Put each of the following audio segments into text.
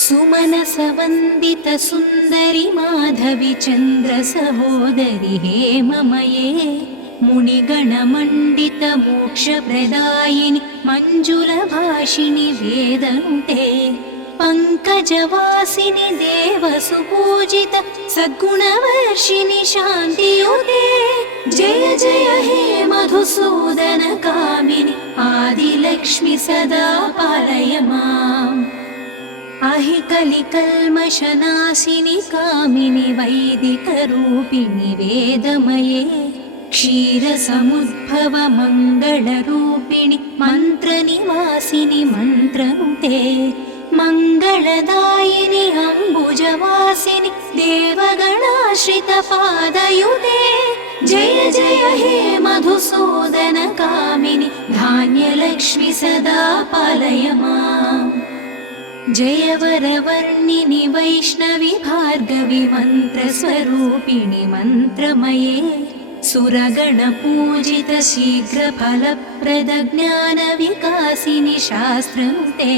सुमनसवन्दित सुन्दरि माधवि चन्द्र सहोदरि हेममये मुनिगणमण्डित मोक्षप्रदायिनि मञ्जुलभाषिणि वेदनुते पङ्कजवासिनि देवसुपूजित सद्गुणवर्षिणि शान्तियुते जय जय हे मधुसूदन कामिनि आदिलक्ष्मि सदा पालय माम् अहि कलिकल्मषनाशिनि कामिनि वैदिकरूपिणि वेदमये क्षीरसमुद्भव मङ्गलरूपिणि मन्त्रनिवासिनि मन्त्रनुते मङ्गलदायिनि अम्बुजवासिनि देवगणाश्रितपादयुते जय जय हे मधुसूदन कामिनि धान्यलक्ष्मि सदा पालय माम् जय वरवर्णिनि वैष्णवि भार्गवि मन्त्रस्वरूपिणि मन्त्रमये सुरगणपूजित शीघ्रफलप्रद ज्ञानविकासिनि शास्त्रनुते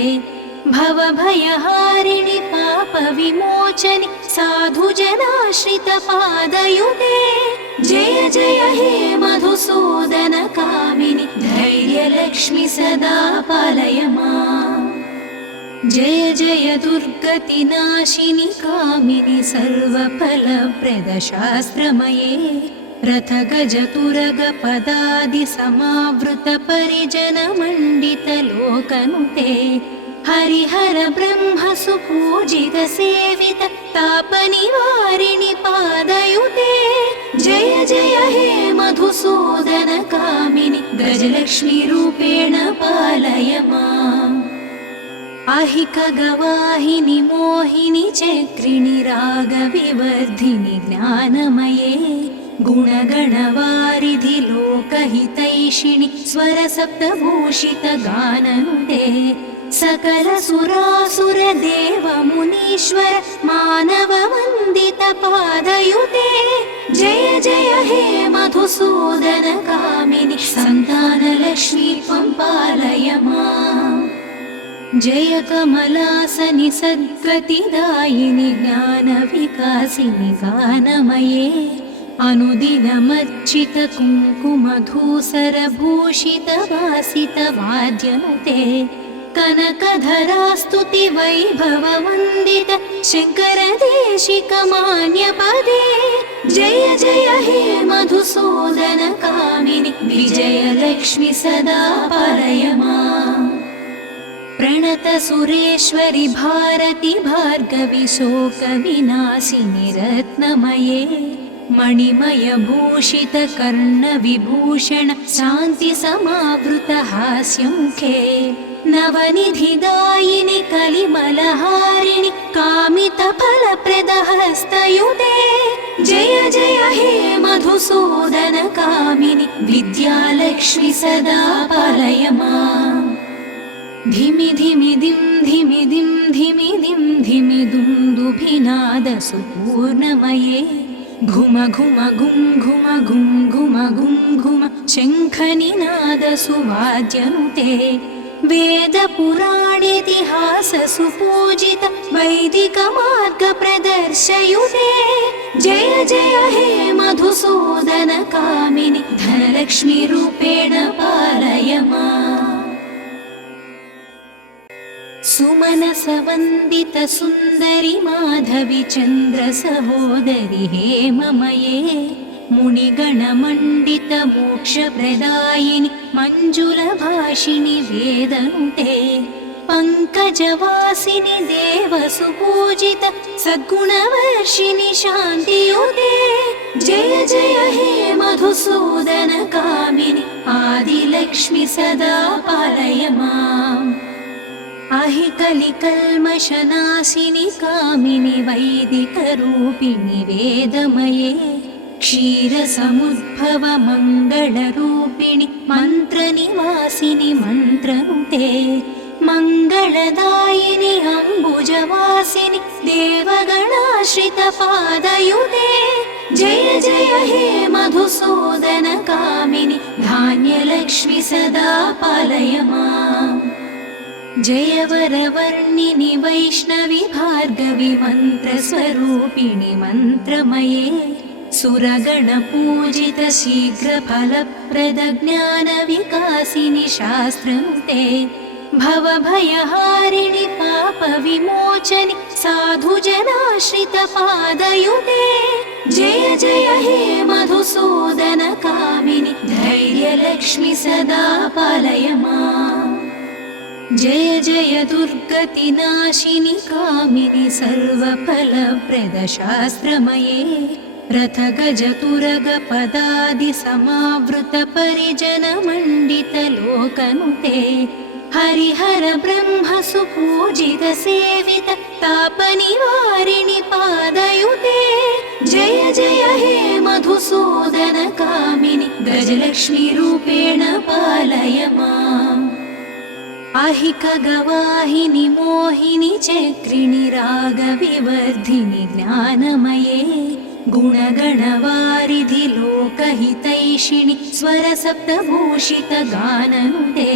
भवभयहारिणि पापविमोचनि साधुजनाश्रितपादयुते जय जय हे मधुसूदन कामिनि धैर्यलक्ष्मि सदा पालय माम् जय जय दुर्गतिनाशिनि कामिनि सर्वफलप्रद शास्त्रमये रथगजतुरगपदादि समावृत परिजनमण्डित लोकनुते हरिहर ब्रह्म सुपूजित सेवित तापनिवारिणि पादयुते जय जय हे मधुसूदन कामिनि गजलक्ष्मी रूपेण पालय माम् अहिकगवाहिनि मोहिनि चक्रिणि रागविवर्धिनि ज्ञानमये गुणगणवारिधि लोकहितैषिणि स्वरसप्तभूषित गाननुते सकलसुरासुर देव मुनीश्वर मानववन्दित पादयुते जय जय हे मधुसूदन कामिनि सन्तानलक्ष्मी त्वं पालय माम् जय कमलासनि सद्गतिदायिनि ज्ञानविकासिनि गानमये अनुदिनमर्चित कुङ्कुमधूसरभूषित वासित वाद्यनुते कनकधरास्तुति वैभववन्दित शङ्करदेशिकमान्यपदे जय जय हे मधुसूदन कामिनि विजयलक्ष्मि सदा पालय माम् प्रणत सुरेश्वरि भारति भार्गवि शोकविनाशिनि रत्नमये मणिमय भूषित कर्णविभूषण शान्ति समावृत हास्यमुखे नवनिधिदायिनि कलिमलहारिणि कामितफलप्रद हस्तयुते जय जय हे मधुसूदन कामिनि विद्यालक्ष्मि सदा पालय माम् धिमि धिमि दिं धिमि दिं धिमि दिं धिमि दुन्दुभिनाद सुपूर्णमये घुम घुम घुं घुम घुं घुम घुं घुम शङ्खनिनाद सुवाद्यनुते वेदपुराणेतिहास सुपूजित वैदिकमार्ग प्रदर्शयुते जय जय हे मधुसूदन कामिनि धनलक्ष्मी रूपेण पालय माम् सुमनसवन्दित सुन्दरि माधवि चन्द्र सहोदरि हेममये मुनिगणमण्डित मोक्षप्रदायिनि मञ्जुलभाषिणि वेदनुते पङ्कजवासिनि देवसुपूजित सद्गुणवर्षिणि शान्तियुते जय जय हे मधुसूदन कामिनि आदिलक्ष्मि सदा पालय माम् अहि कलिकल्मषनाशिनि कामिनि वैदिकरूपिणि वेदमये क्षीरसमुद्भव मङ्गलरूपिणि मन्त्रनिवासिनि मन्त्रनुते मङ्गलदायिनि अम्बुजवासिनि देवगणाश्रितपादयुते जय जय हे मधुसूदन कामिनि धान्यलक्ष्मि सदा पालय माम् जय वरवर्णिनि वैष्णवि भार्गवि मन्त्रस्वरूपिणि मन्त्रमये सुरगणपूजित शीघ्रफलप्रदज्ञानविकासिनि शास्त्रनुते भवभयहारिणि पापविमोचनि साधुजनाश्रितपादयुते जय जय हे मधुसूदनकामिनि धैर्यलक्ष्मि सदा पालय माम् जय जय दुर्गतिनाशिनि कामिनि सर्वफलप्रदशास्त्रमये रथगजतुरगपदादिसमावृतपरिजनमण्डितलोकनुते हरिहर ब्रह्म सुपूजित सेवित तापनिवारिणि पादयुते जय जय हे मधुसूदनकामिनि गजलक्ष्मीरूपेण पालय माम् अहिकगवाहिनि मोहिनि चक्रिणि रागविवर्धिनि ज्ञानमये गुणगणवारिधि लोकहितैषिणि स्वरसप्तभूषितगाननुते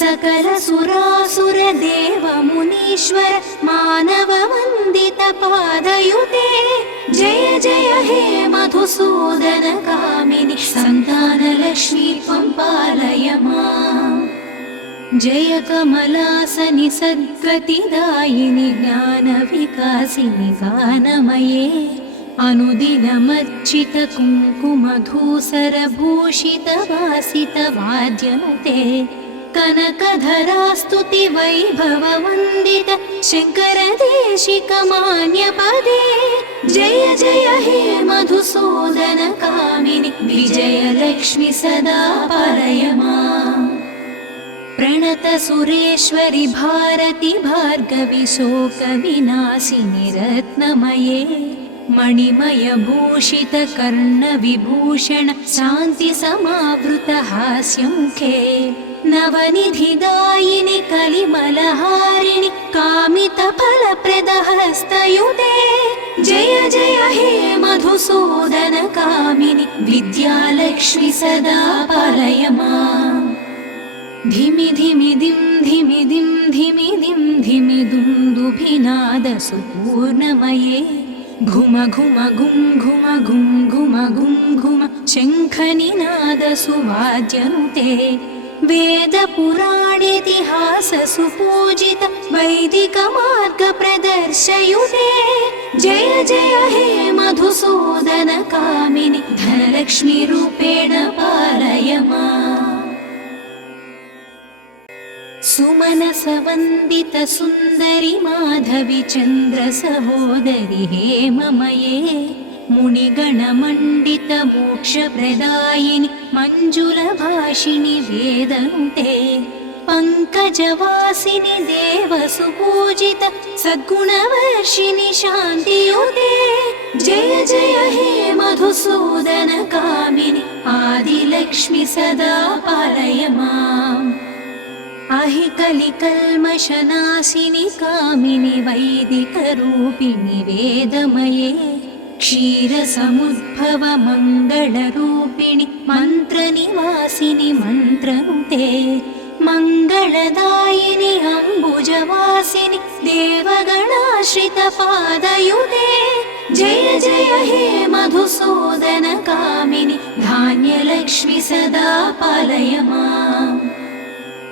सकलसुरासुरदेवमुनीश्वर मानववन्दितपादयुते जय जय हे मधुसूदनकामिनि सन्तानलक्ष्मी त्वं पालय माम् जय कमलासनि सद्गतिदायिनि ज्ञानविकासिनि गानमये अनुदिनमर्चित कुङ्कुमधूसरभूषितवासितवाद्यनुते कनकधरास्तुति वैभववन्दित शङ्करदेशिकमान्यपदे जय जय हे मधुसूदनकामिनि विजयलक्ष्मि सदा पालय माम् प्रणत सुरेश्वरि भारति भार्गवि शोकविनाशिनि रत्नमये मणिमयभूषित कर्णविभूषण शान्तिसमावृतहास्यमुखे नवनिधिदायिनि कलिमलहारिणि कामितफलप्रदहस्तयुते जय जय हे मधुसूदनकामिनि विद्यालक्ष्मि सदा पालय माम् धिमि धिमि दिं धिमि दिं धिमि दिं धिमि दुन्दुभिनादसुपूर्णमये घुम घुम घुं घुम घुं घुम घुं घुम शङ्खनिनादसुवाद्यनुते वेदपुराणेतिहाससुपूजित वैदिकमार्गप्रदर्शयुते जय जय हे मधुसूदनकामिनि धनलक्ष्मीरूपेण पालय माम् सुमनसवन्दित सुन्दरि माधवि चन्द्र सहोदरि हेममये मुनिगणमण्डित मोक्षप्रदायिनि मञ्जुलभाषिणि वेदनुते पङ्कजवासिनि देवसुपूजित सद्गुणवर्षिणि शान्तियुते जय जय हे मधुसूदनकामिनि आदिलक्ष्मि सदा पालय माम् अहिकलिकल्मषनाशिनि कामिनि वैदिकरूपिणि वेदमये क्षीरसमुद्भव मङ्गलरूपिणि मन्त्रनिवासिनि मन्त्रनुते मङ्गलदायिनि अम्बुजवासिनि देवगणाश्रितपादयुते जय जय हे मधुसूदनकामिनि धान्यलक्ष्मि सदा पालय माम्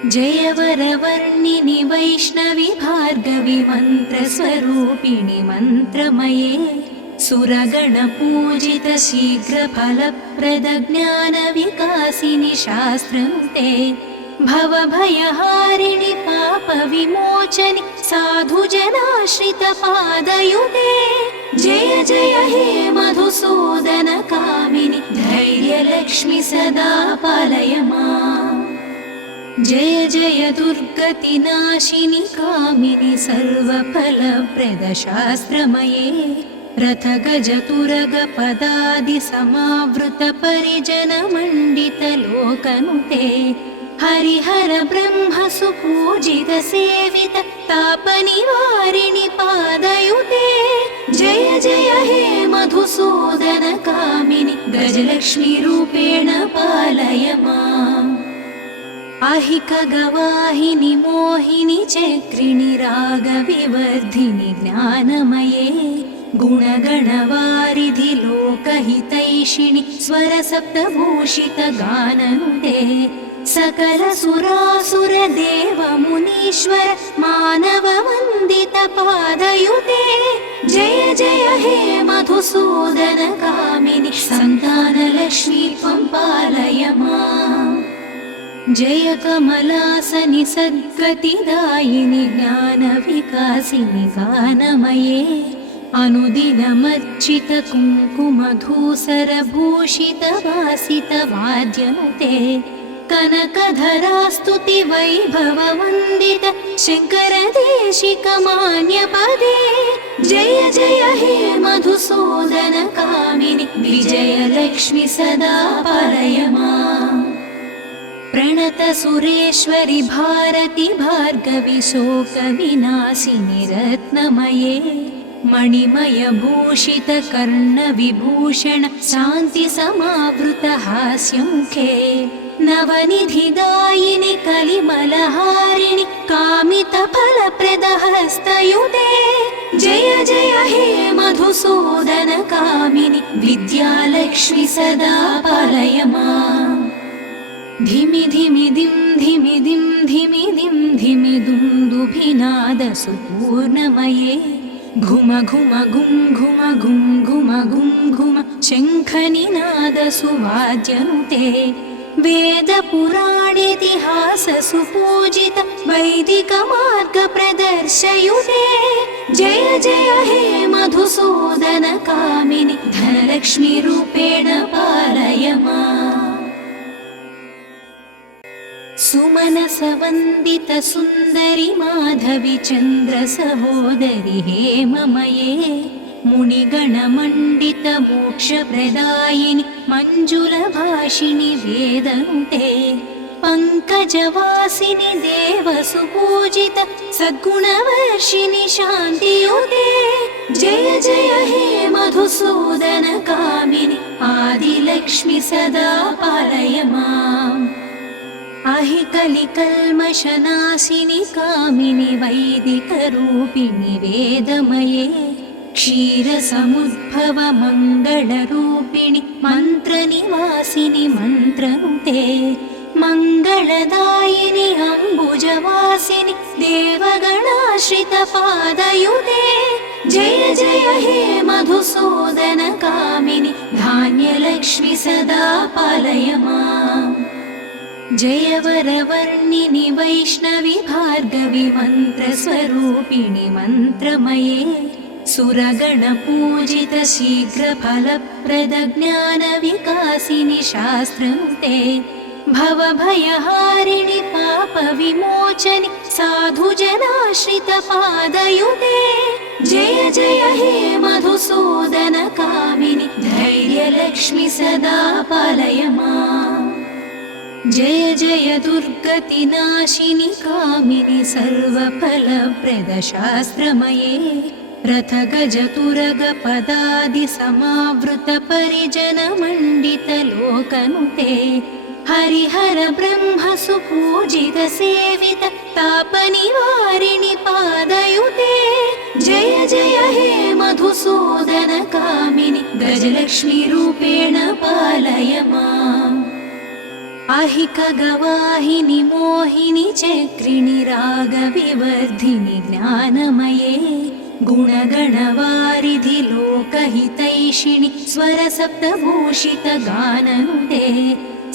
जय वरवर्णिनि वैष्णवि भार्गवि मन्त्रस्वरूपिणि मन्त्रमये सुरगणपूजित शीघ्रफलप्रदज्ञानविकासिनि शास्त्रनुते भवभयहारिणि पापविमोचनि साधुजनाश्रितपादयुते जय जय हे मधुसूदनकामिनि धैर्यलक्ष्मि सदा पालय माम् जय जय दुर्गतिनाशिनि कामिनि सर्वफलप्रदशास्त्रमये रथगजतुरगपदादिसमावृतपरिजनमण्डितलोकनुते हरिहर ब्रह्म सुपूजित सेवित तापनिवारिणि पादयुते जय जय हे मधुसूदनकामिनि गजलक्ष्मीरूपेण पालय माम् अहिकगवाहिनि मोहिनि चक्रिणि रागविवर्धिनि ज्ञानमये गुणगणवारिधि लोकहितैषिणि स्वरसप्तभूषितगाननुते सकलसुरासुरदेवमुनीश्वर मानववन्दितपादयुते जय जय हे मधुसूदनकामिनि सन्तानलक्ष्मी त्वं पालय माम्। जय कमलासनि सद्गतिदायिनि ज्ञानविकासिनि गानमये अनुदिनमर्चितकुङ्कुमधूसरभूषितवासितवाद्यनुते कनकधरास्तुतिवैभववन्दित शङ्करदेशिकमान्यपदे जय जय हे मधुसूदनकामिनि विजयलक्ष्मि सदा पालय माम्। प्रणतसुरेश्वरि भारति भार्गवि शोकविनाशिनि रत्नमये मणिमयभूषितकर्णविभूषण शान्तिसमावृतहास्यमुखे नवनिधिदायिनि कलिमलहारिणि कामितफलप्रदहस्तयुते जय जय हे मधुसूदनकामिनि विद्यालक्ष्मि सदा पालय माम्। धिमि धिमि दिं धिमि दिं धिमि दिं धिमि दुन्दुभिनादसुपूर्णमये घुम घुम घुं घुम घुं घुम घुं घुम शङ्खनिनादसुवाद्यनुते वेदपुराणेतिहाससुपूजित वैदिकमार्गप्रदर्शयुते जय जय हे मधुसूदनकामिनि धनलक्ष्मीरूपेण पालय माम्। सुमनसवन्दितसुन्दरि माधवि चन्द्रसहोदरि हेममये मुनिगणमण्डितमोक्षप्रदायिनि मञ्जुलभाषिणि वेदनुते पङ्कजवासिनि देवसुपूजित सद्गुणवर्षिणि शान्तियुते जय जय हे मधुसूदनकामिनि आदिलक्ष्मि सदा पालय माम्। अहिकलिकल्मषनाशिनि कामिनि वैदिकरूपिणि वेदमये क्षीरसमुद्भव मङ्गलरूपिणि मन्त्रनिवासिनि मन्त्रनुते मङ्गलदायिनि अम्बुजवासिनि देवगणाश्रितपादयुते जय जय हे मधुसूदनकामिनि धान्यलक्ष्मि सदा पालय माम्। जय वरवर्णिनि वैष्णवि भार्गवि मन्त्रस्वरूपिणि मन्त्रमये सुरगणपूजित शीघ्रफलप्रदज्ञानविकासिनि शास्त्रनुते भवभयहारिणि पापविमोचनि साधुजनाश्रितपादयुते जय जय हे मधुसूदनकामिनि धैर्यलक्ष्मि सदा पालय माम्। जय जय दुर्गतिनाशिनि कामिनि सर्वफलप्रदशास्त्रमये रथगजतुरगपदादिसमावृतपरिजनमण्डितलोकनुते हरिहर ब्रह्मसुपूजित सेवित तापनिवारिणि पादयुते जय जय हे मधुसूदनकामिनि गजलक्ष्मीरूपेण पालय माम्। अहिकगवाहिनि मोहिनि चक्रिणि रागविवर्धिनि ज्ञानमये गुणगणवारिधि लोकहितैषिणि स्वरसप्तभूषितगाननुते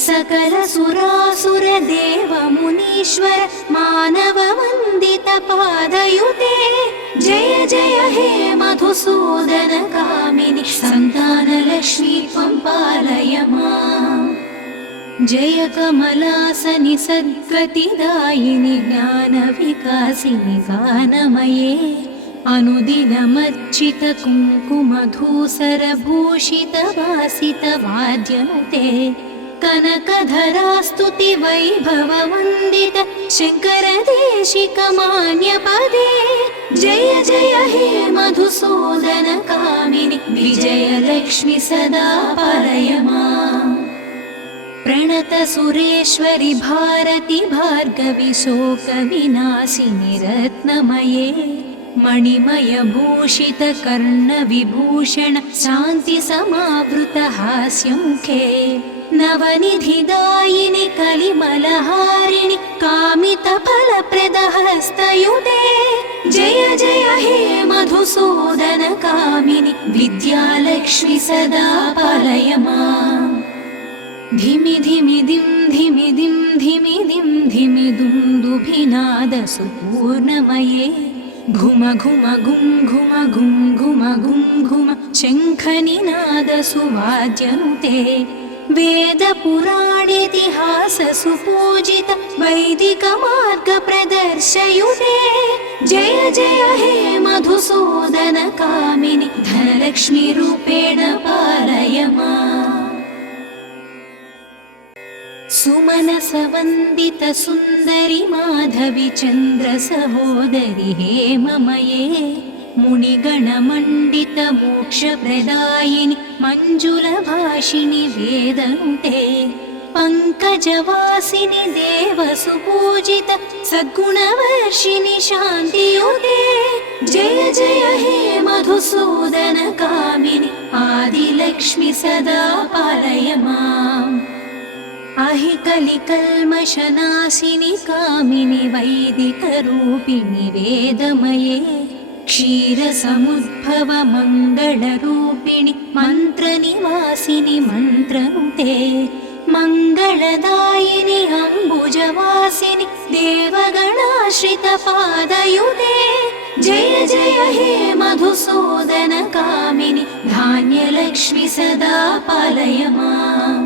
सकलसुरासुरदेवमुनीश्वर मानववन्दितपादयुते जय जय हे मधुसूदनकामिनि सन्तानलक्ष्मी त्वं पालय माम्। जय कमलासनि सद्गतिदायिनि ज्ञानविकासिनि गानमये अनुदिनमर्चितकुङ्कुमधूसरभूषितवासितवाद्यनुते कनकधरास्तुतिवैभववन्दित शङ्करदेशिकमान्यपदे जय जय हे मधुसूदनकामिनि विजयलक्ष्मि सदा पालय माम्। प्रणतसुरेश्वरि भारति भार्गवि शोकविनाशिनि रत्नमये मणिमयभूषितकर्णविभूषण शान्तिसमावृतहास्यमुखे नवनिधिदायिनि कलिमलहारिणि कामितफलप्रदहस्तयुते जय जय हे मधुसूदन कामिनि विद्यालक्ष्मि सदा पालय माम् धिमि धिमि दिं धिमि दिं धिमि दिं धिमि दुन्दुभिनादसुपूर्णमये घुम घुम गुं घुम गुं घुम गुं घुम शङ्खनिनादसुवाद्यनुते वेदपुराणेतिहाससुपूजित वैदिकमार्गप्रदर्शयुते जय जय हे मधुसूदन कामिनि धनलक्ष्मीरूपेण पालय माम् सुमनसवन्दितसुन्दरि माधवि चन्द्रसहोदरि हेममये मुनिगणमण्डितमोक्षप्रदायिनि मञ्जुलभाषिणि वेदनुते पङ्कजवासिनि देवसुपूजित सद्गुणवर्षिणि शान्तियुते जय जय हे मधुसूदन कामिनि आदिलक्ष्मि सदा पालय माम् अहि कलिकल्मषनाशिनि कामिनि वैदिकरूपिणि वेदमये क्षीरसमुद्भव मङ्गलरूपिणि मन्त्रनिवासिनि मन्त्रनुते मङ्गलदायिनि अम्बुजवासिनि देवगणाश्रितपादयुते जय जय हे मधुसूदन कामिनि धान्यलक्ष्मि सदा पालय माम्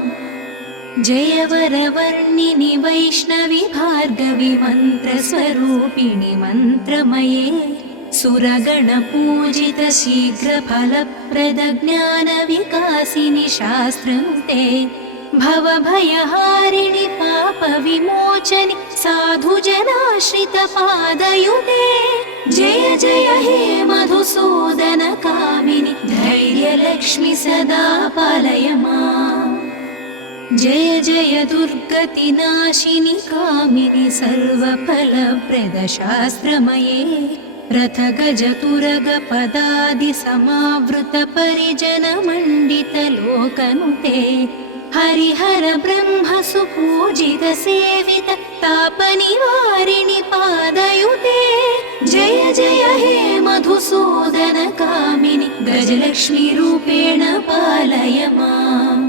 जय वरवर्णिनि वैष्णवि भार्गवि मन्त्रस्वरूपिणि मन्त्रमये सुरगणपूजित शीघ्रफलप्रदज्ञानविकासिनि शास्त्रनुते भवभयहारिणि पापविमोचनि साधुजनाश्रितपादयुते जय जय हे मधुसूदन कामिनि धैर्यलक्ष्मि सदा पालय माम् जय जय दुर्गतिनाशिनि कामिनि सर्वफलप्रदशास्त्रमये रथगजतुरगपदादिसमावृतपरिजनमण्डितलोकनुते हरिहर ब्रह्मसुपूजित सेवित तापनिवारिणि पादयुते जय जय हे मधुसूदन कामिनि गजलक्ष्मीरूपेण पालय माम्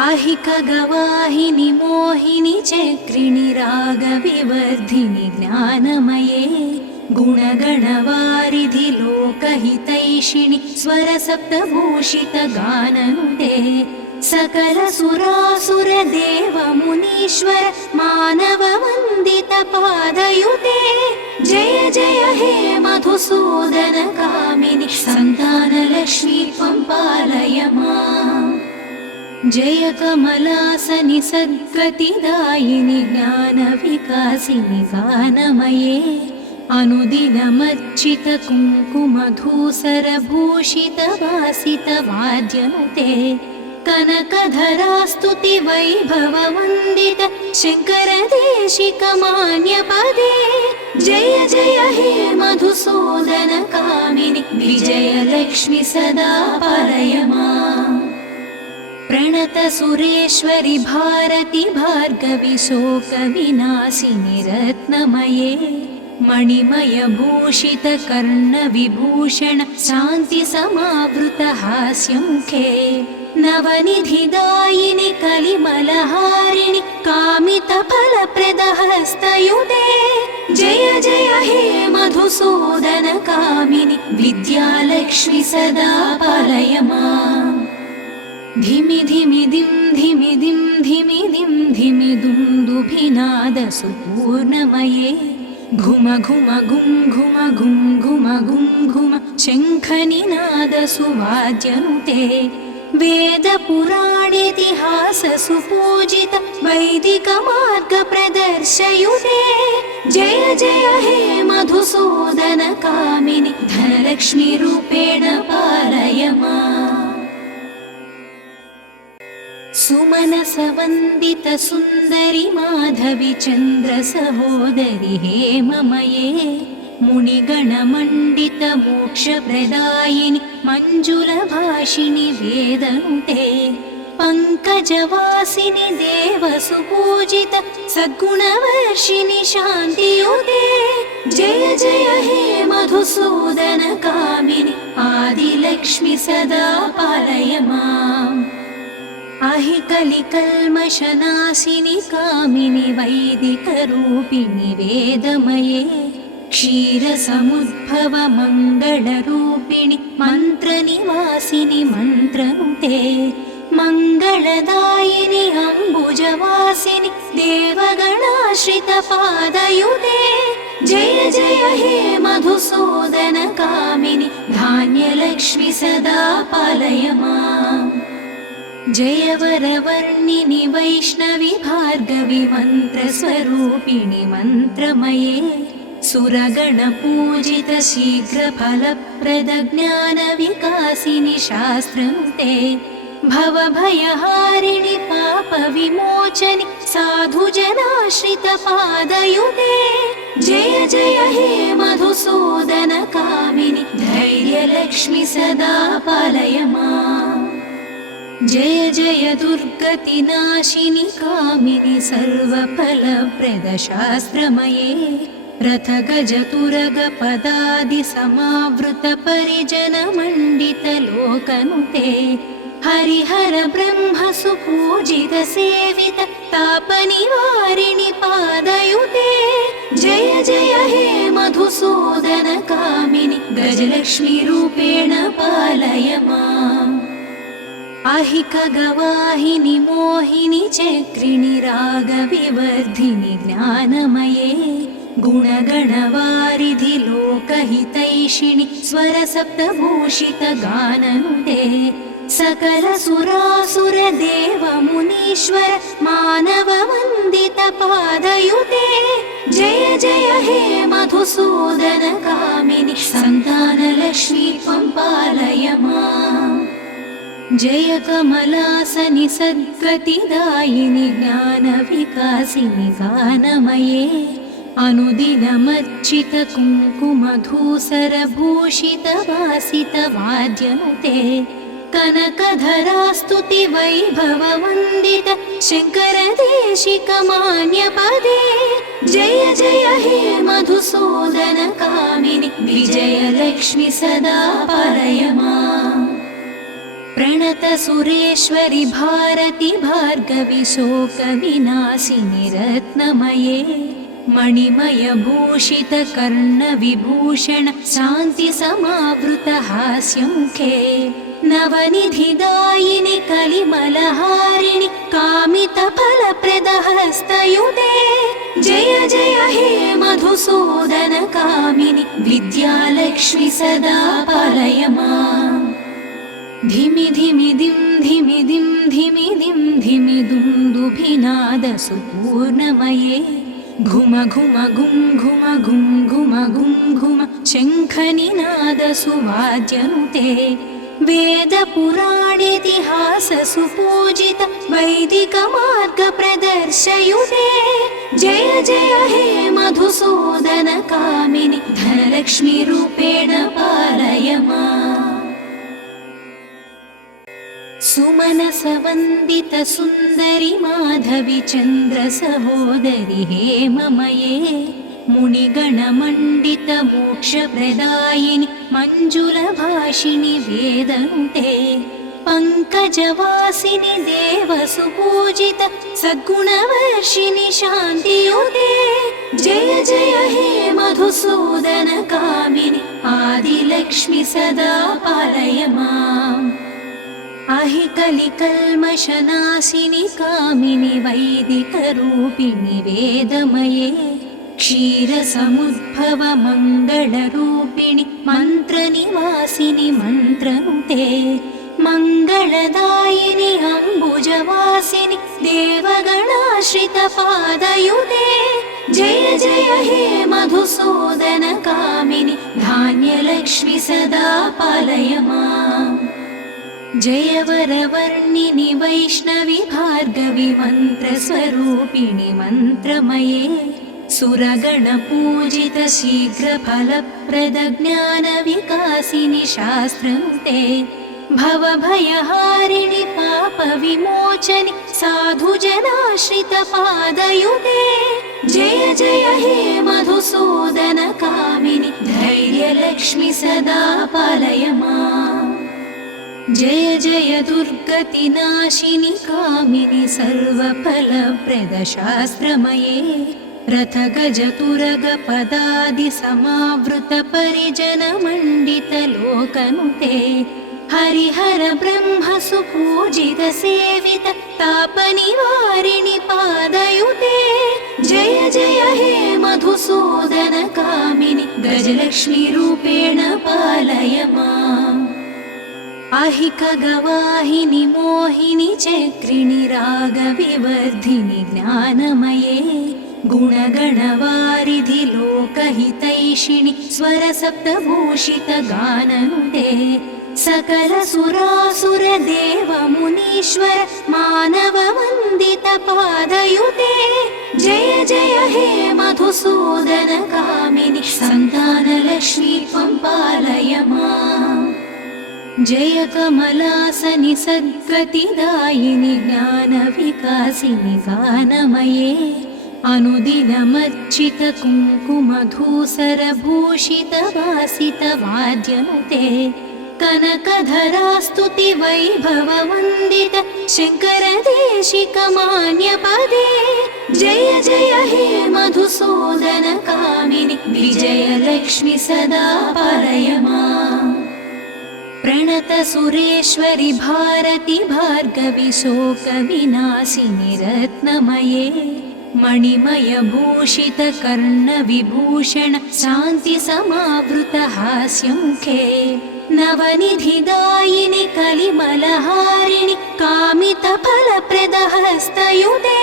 अहि खगवाहिनि मोहिनि चक्रिणि रागविवर्धिनि ज्ञानमये गुणगणवारिधि लोकहितैषिणि स्वरसप्तभूषित गाननुते सकलसुरासुरदेवमुनीश्वर मानववन्दित पादयुते जय जय हे मधुसूदन कामिनि सन्तानलक्ष्मी त्वं पालय माम् जय कमलासनि सद्गतिदायिनि ज्ञानविकासिनि गानमये अनुदिनमर्चित कुङ्कुमधूसरभूषितवासितवाद्यनुते कनकधरास्तुति वैभववन्दित शङ्करदेशिकमान्यपदे जय जय हे मधुसूदन कामिनि विजयलक्ष्मि सदा पालय माम् प्रणतसुरेश्वरि भारति भार्गवि शोकविनाशिनि रत्नमये मणिमयभूषितकर्णविभूषण शान्तिसमावृतहास्यमुखे नवनिधिदायिनि कलिमलहारिणि कामितफलप्रदहस्तयुते जय जय हे मधुसूदन कामिनि विद्यालक्ष्मि सदा पालय माम् धिमि धिमि दिं धिमि दिं धिमि दिं धिमि दुन्दुभिनादसुपूर्णमये घुम घुम गुं घुम गुं घुम गुं घुम शङ्खनिनादसुवाद्यनुते वेदपुराणेतिहाससुपूजित वैदिकमार्गप्रदर्शयुते जय जय हे मधुसूदन कामिनि धनलक्ष्मीरूपेण पालय माम् सुमन सुमनसवन्दितसुन्दरि माधवि चन्द्रसहोदरि हेममये मुनिगणमण्डितमोक्षप्रदायिनि मञ्जुलभाषिणि वेदनुते पङ्कजवासिनि देवसुपूजित सद्गुणवर्षिणि शान्तियुते जय जय हे मधुसूदन कामिनि आदिलक्ष्मि सदा पालय माम् अहि कलिकल्मषनाशिनि कामिनि वैदिकरूपिणि वेदमये क्षीरसमुद्भव मङ्गलरूपिणि मन्त्रनिवासिनि मन्त्रनुते मङ्गलदायिनि अम्बुजवासिनि देवगणाश्रितपादयुते जय जय हे मधुसूदन कामिनि धान्यलक्ष्मि सदा पालय माम् जय वरवर्णिनि वैष्णवि भार्गवि मन्त्रस्वरूपिणि मन्त्रमये सुरगणपूजित शीघ्रफलप्रदज्ञानविकासिनि शास्त्रनुते भवभयहारिणि पापविमोचनि साधुजनाश्रितपादयुते जय जय हे मधुसूदन कामिनि धैर्यलक्ष्मि सदा पालय माम् जय जय दुर्गतिनाशिनि कामिनि सर्वफलप्रदशास्त्रमये रथगजतुरगपदादिसमावृतपरिजनमण्डितलोकनुते हरिहर ब्रह्म सुपूजित सेवित तापनिवारिणि पादयुते जय जय हे मधुसूदन कामिनि गजलक्ष्मी रूपेण पालय माम् अहि खगवाहिनि मोहिनि चक्रिणि रागविवर्धिनि ज्ञानमये गुणगणवारिधि लोकहितैषिणि स्वरसप्तभूषित गाननुते सकल सुरासुर देव मुनीश्वर मानव वन्दित पादयुते जय जय हे मधुसूदन कामिनि सन्तानलक्ष्मी त्वं पालय माम् जय कमलासनि सद्गतिदायिनि ज्ञानविकासिनि गानमये अनुदिनमर्चित कुङ्कुमधूसरभूषित वासित वाद्यनुते कनकधरास्तुति वैभव वन्दित शङ्कर देशिक मान्यपदे जय जय हे मधुसूदन कामिनि विजयलक्ष्मि सदा पालय माम् प्रणत सुरेश्वरि भारति भार्गवि शोकविनाशिनि रत्नमये मणिमय भूषित कर्णविभूषण शान्ति समावृत हास्यमुखे नवनिधिदायिनि कलिमलहारिणि कामितफलप्रदहस्तयुते जय जय हे मधुसूदन कामिनि विद्यालक्ष्मि सदा पालय माम् धिमि धिमि दिं धिमि दिं धिमि दिं धिमि दुन्दुभिनाद सुपूर्णमये घुम घुम घुं घुम घुं घुम घुं घुम शङ्खनिनाद सुवाद्यनुते वेदपुराणेतिहास सुपूजित वैदिक मार्ग प्रदर्शयुते जय जय हे मधुसूदन कामिनि धनलक्ष्मी रूपेण पालय माम् सुमनसवन्दितसुन्दरि माधवि चन्द्रसहोदरि हेममये मुनिगणमण्डितमोक्षप्रदायिनि मञ्जुलभाषिणि वेदनुते पङ्कजवासिनि देवसुपूजित सद्गुणवर्षिणि शान्तियुते जय जय हे मधुसूदन कामिनि आदिलक्ष्मि सदा पालय माम् अहि कलिकल्मषनाशिनि कामिनि वैदिकरूपिणि वेदमये क्षीरसमुद्भव मङ्गलरूपिणि मन्त्रनिवासिनि मन्त्रनुते मङ्गलदायिनि अम्बुजवासिनि देवगणाश्रितपादयुते जय जय हे मधुसूदन कामिनि धान्यलक्ष्मि सदा पालय माम् जय वरवर्णिनि वैष्णवि भार्गवि मन्त्रस्वरूपिणि मन्त्रमये सुरगणपूजित शीघ्रफलप्रद ज्ञानविकासिनि शास्त्रनुते भवभयहारिणि पापविमोचनि साधुजनाश्रितपादयुते जय जय हे मधुसूदन कामिनि धैर्यलक्ष्मि सदा पालय माम् जय जय दुर्गतिनाशिनि कामिनि सर्वफलप्रद शास्त्रमये रथगजतुरगपदादिसमावृत परिजनमण्डितलोकनुते हरिहर ब्रह्म सुपूजित सेवित तापनिवारिणि पादयुते जय जय हे मधुसूदन कामिनि गजलक्ष्मी रूपेण पालय माम् अहिक गवाहिनि मोहिनि चक्रिणि रागविवर्धिनि ज्ञानमये गुणगणवारिधि लोकहितैषिणि स्वरसप्तभूषित गाननुते सकल सुरासुर देव मुनीश्वर मानव वन्दित पादयुते जय जय हे मधुसूदन कामिनि सन्तानलक्ष्मी त्वं पालय माम् जय कमलासनि सद्गतिदायिनि ज्ञानविकासिनि गानमये अनुदिनमर्चित कुङ्कुमधूसरभूषित वासित वाद्यनुते कनकधरास्तुति वैभववन्दित शङ्करदेशिकमान्यपदे जय जय हे मधुसूदन कामिनि विजयलक्ष्मि सदा पालय माम् प्रणत सुरेश्वरि भारति भार्गवि शोकविनाशिनि रत्नमये मणिमय भूषित कर्णविभूषण शान्ति समावृत हास्यमुखे नवनिधिदायिनि कलिमलहारिणि कामित फलप्रद हस्तयुते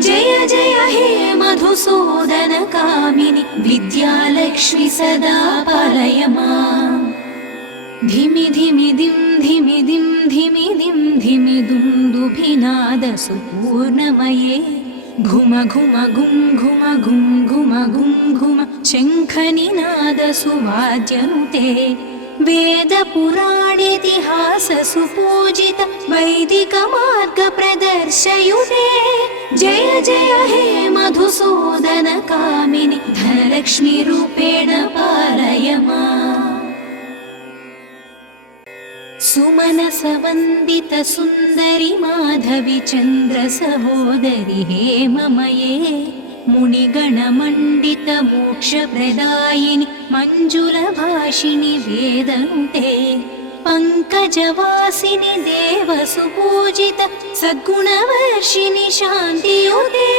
जय जय हे मधुसूदन कामिनि विद्यालक्ष्मि सदा पालय माम् धिमि धिमि दिं धिमि दिं धिमि दिं धिमि दुन्दुभिनाद सुपूर्णमये घुम घुम घुं घुम घुं घुम घुं घुम शङ्खनिनाद सुवाद्यनुते वेद पुराणेतिहास सुपूजित वैदिक मार्ग प्रदर्शयुते जय जय हे मधुसूदन कामिनि धनलक्ष्मी रूपेण पालय माम् सुमनसवन्दित सुन्दरि माधवि चन्द्र सहोदरि हेममये मुनिगणमण्डित मोक्षप्रदायिनि मञ्जुलभाषिणि वेदनुते पङ्कजवासिनि देवसुपूजित सद्गुणवर्षिणि शान्तियुते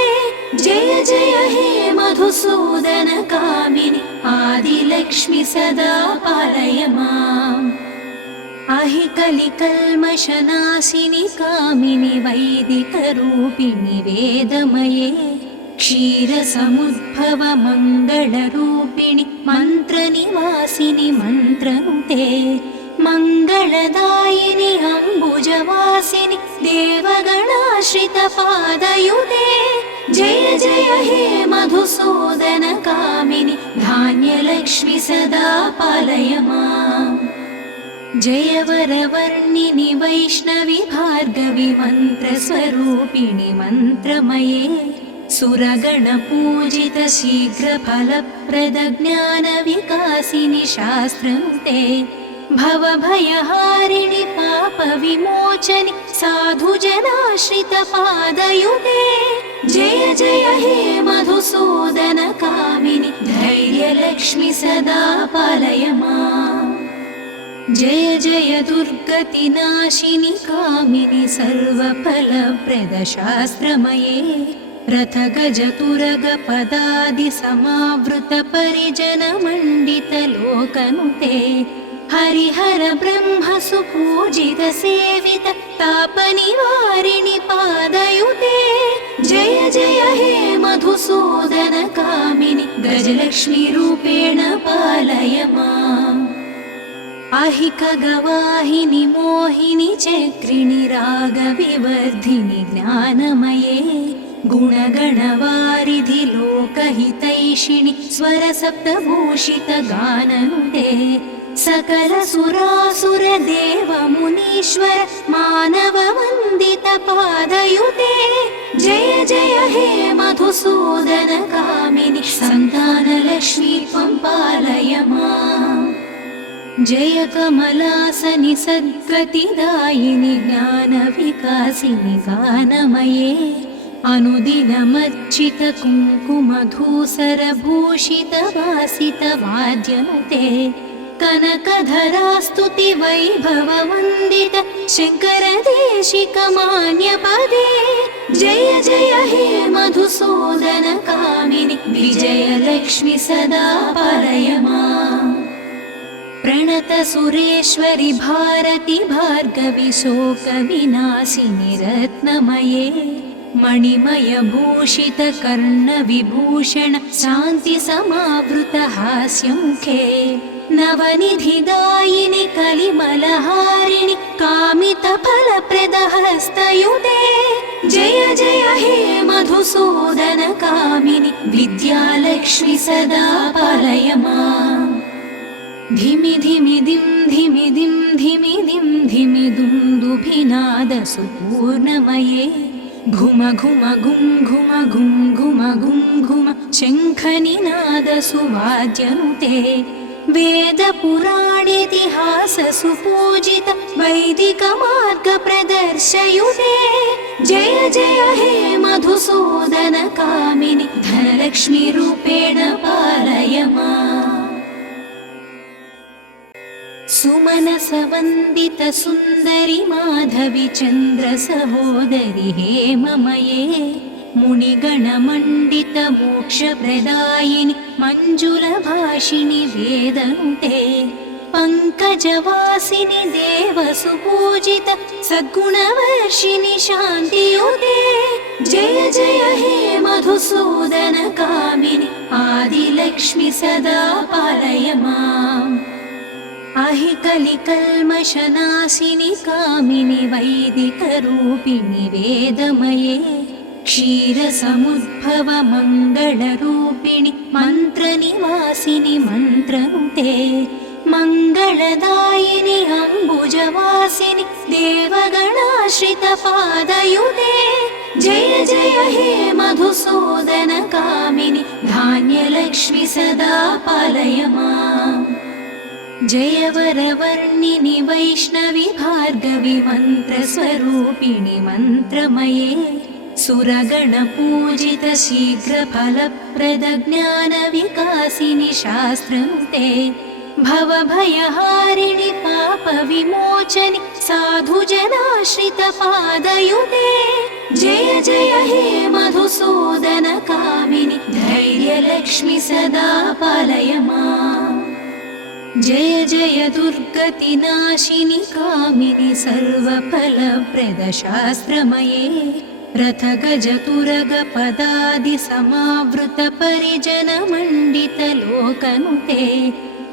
जय जय हे मधुसूदन कामिनि आदिलक्ष्मि सदा पालय माम् अहिकलिकल्मषनाशिनि कामिनि वैदिकरूपिणि वेदमये क्षीरसमुद्भव मङ्गलरूपिणि मन्त्रनिवासिनि मन्त्रनुते मङ्गलदायिनि अम्बुजवासिनि देवगणाश्रित पादयुते जय जय हे मधुसूदन कामिनि धान्यलक्ष्मि सदा पालय माम् जय वरवर्णिनि वैष्णवि भार्गवि मन्त्रस्वरूपिणि मन्त्रमये सुरगणपूजित शीघ्रफलप्रद ज्ञानविकासिनि शास्त्रनुते भवभयहारिणि पापविमोचनि साधुजनाश्रित पादयुते जय जय हे मधुसूदन कामिनि धैर्यलक्ष्मि सदा पालय माम् जय जय दुर्गतिनाशिनि कामिनि सर्वफलप्रद शास्त्रमये रथगजतुरगपदादिसमावृत परिजनमण्डितलोकनुते हरिहर ब्रह्म सुपूजित सेवित तापनिवारिणि पादयुते जय जय हे मधुसूदन कामिनि गजलक्ष्मी रूपेण पालय माम् अहिकगवाहिनि मोहिनि चक्रिणि रागविवर्धिनि ज्ञानमये गुणगणवारिधि लोकहितैषिणि स्वरसप्तभूषितगाननुते सकलसुरासुरदेवमुनीश्वर मानववन्दितपादयुते जय जय हे मधुसूदन कामिनि सन्तानलक्ष्मी त्वं पालय माम्। जय कमलासनि सद्गतिदायिनि ज्ञानविकासिनि गानमये अनुदिनमर्चित कुङ्कुमधूसरभूषितवासितवाद्यनुते कनकधरास्तुति वैभववन्दित शङ्करदेशिकमान्यपदे जय जय हे मधुसूदन कामिनि विजयलक्ष्मि सदा पालय माम्। प्रणत सुरेश्वरि भारति भार्गवि शोकविनाशिनि रत्नमये मणिमय भूषित कर्णविभूषण शान्ति समावृत हास्यमुखे नवनिधिदायिनि कलिमलहारिणि कामितफलप्रदहस्तयुते जय जय हे मधुसूदन कामिनि विद्यालक्ष्मि सदा पालय माम्। धिमि धिमि दिं धिमि दिं धिमि दिं धिमि दुन्दुभिनादसुपूर्णमये घुम घुम घुं घुम घुं घुम घुं घुम शङ्खनिनादसुवाद्यनुते वेदपुराणेतिहाससुपूजित वैदिकमार्गप्रदर्शयुते जय जय हे मधुसूदन कामिनि धनलक्ष्मीरूपेण पालय माम्। सुमनसवन्दित सुन्दरि माधवि चन्द्र सहोदरि हेममये मुनिगणमण्डित मोक्षप्रदायिनि मञ्जुलभाषिणि वेदनुते पङ्कजवासिनि देवसुपूजित सद्गुणवर्षिणि शान्तियुते जय जय हे मधुसूदन कामिनि आदिलक्ष्मि सदा पालय माम्। अहिकलिकल्मषनाशिनि कामिनि वैदिकरूपिणि वेदमये क्षीरसमुद्भव मङ्गलरूपिणि मन्त्रनिवासिनि मन्त्रनुते मङ्गलदायिनि अम्बुजवासिनि देवगणाश्रितपादयुते जय जय हे मधुसूदन कामिनि धान्यलक्ष्मि सदा पालय माम्। जय वरवर्णिनि वैष्णवि भार्गवि मन्त्रस्वरूपिणि मन्त्रमये सुरगणपूजित शीघ्रफलप्रद ज्ञानविकासिनि शास्त्रनुते भवभयहारिणि पापविमोचनि साधुजनाश्रितपादयुते जय जय हे मधुसूदन कामिनि धैर्यलक्ष्मि सदा पालय माम्। जय जय दुर्गतिनाशिनि कामिनि सर्वफलप्रदशास्त्रमये रथगजतुरगपदादिसमावृत परिजनमण्डितलोकनुते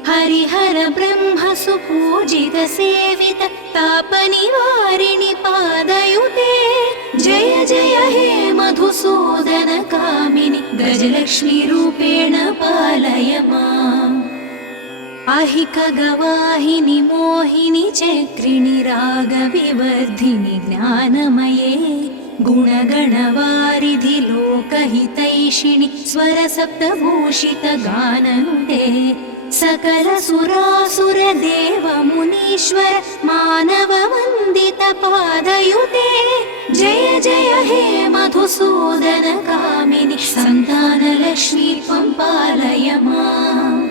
हरिहर ब्रह्म सुपूजित सेवित तापनिवारिणि पादयुते जय जय हे मधुसूदन कामिनि गजलक्ष्मीरूपेण पालय माम्। अहिकगवाहिनि मोहिनि चक्रिणि रागविवर्धिनि ज्ञानमये गुणगणवारिधि लोकहितैषिणि स्वरसप्तभूषितगाननुते सकलसुरासुरदेवमुनीश्वर मानववन्दितपादयुते जय जय हे मधुसूदन कामिनि सन्तानलक्ष्मी त्वं पालय माम्।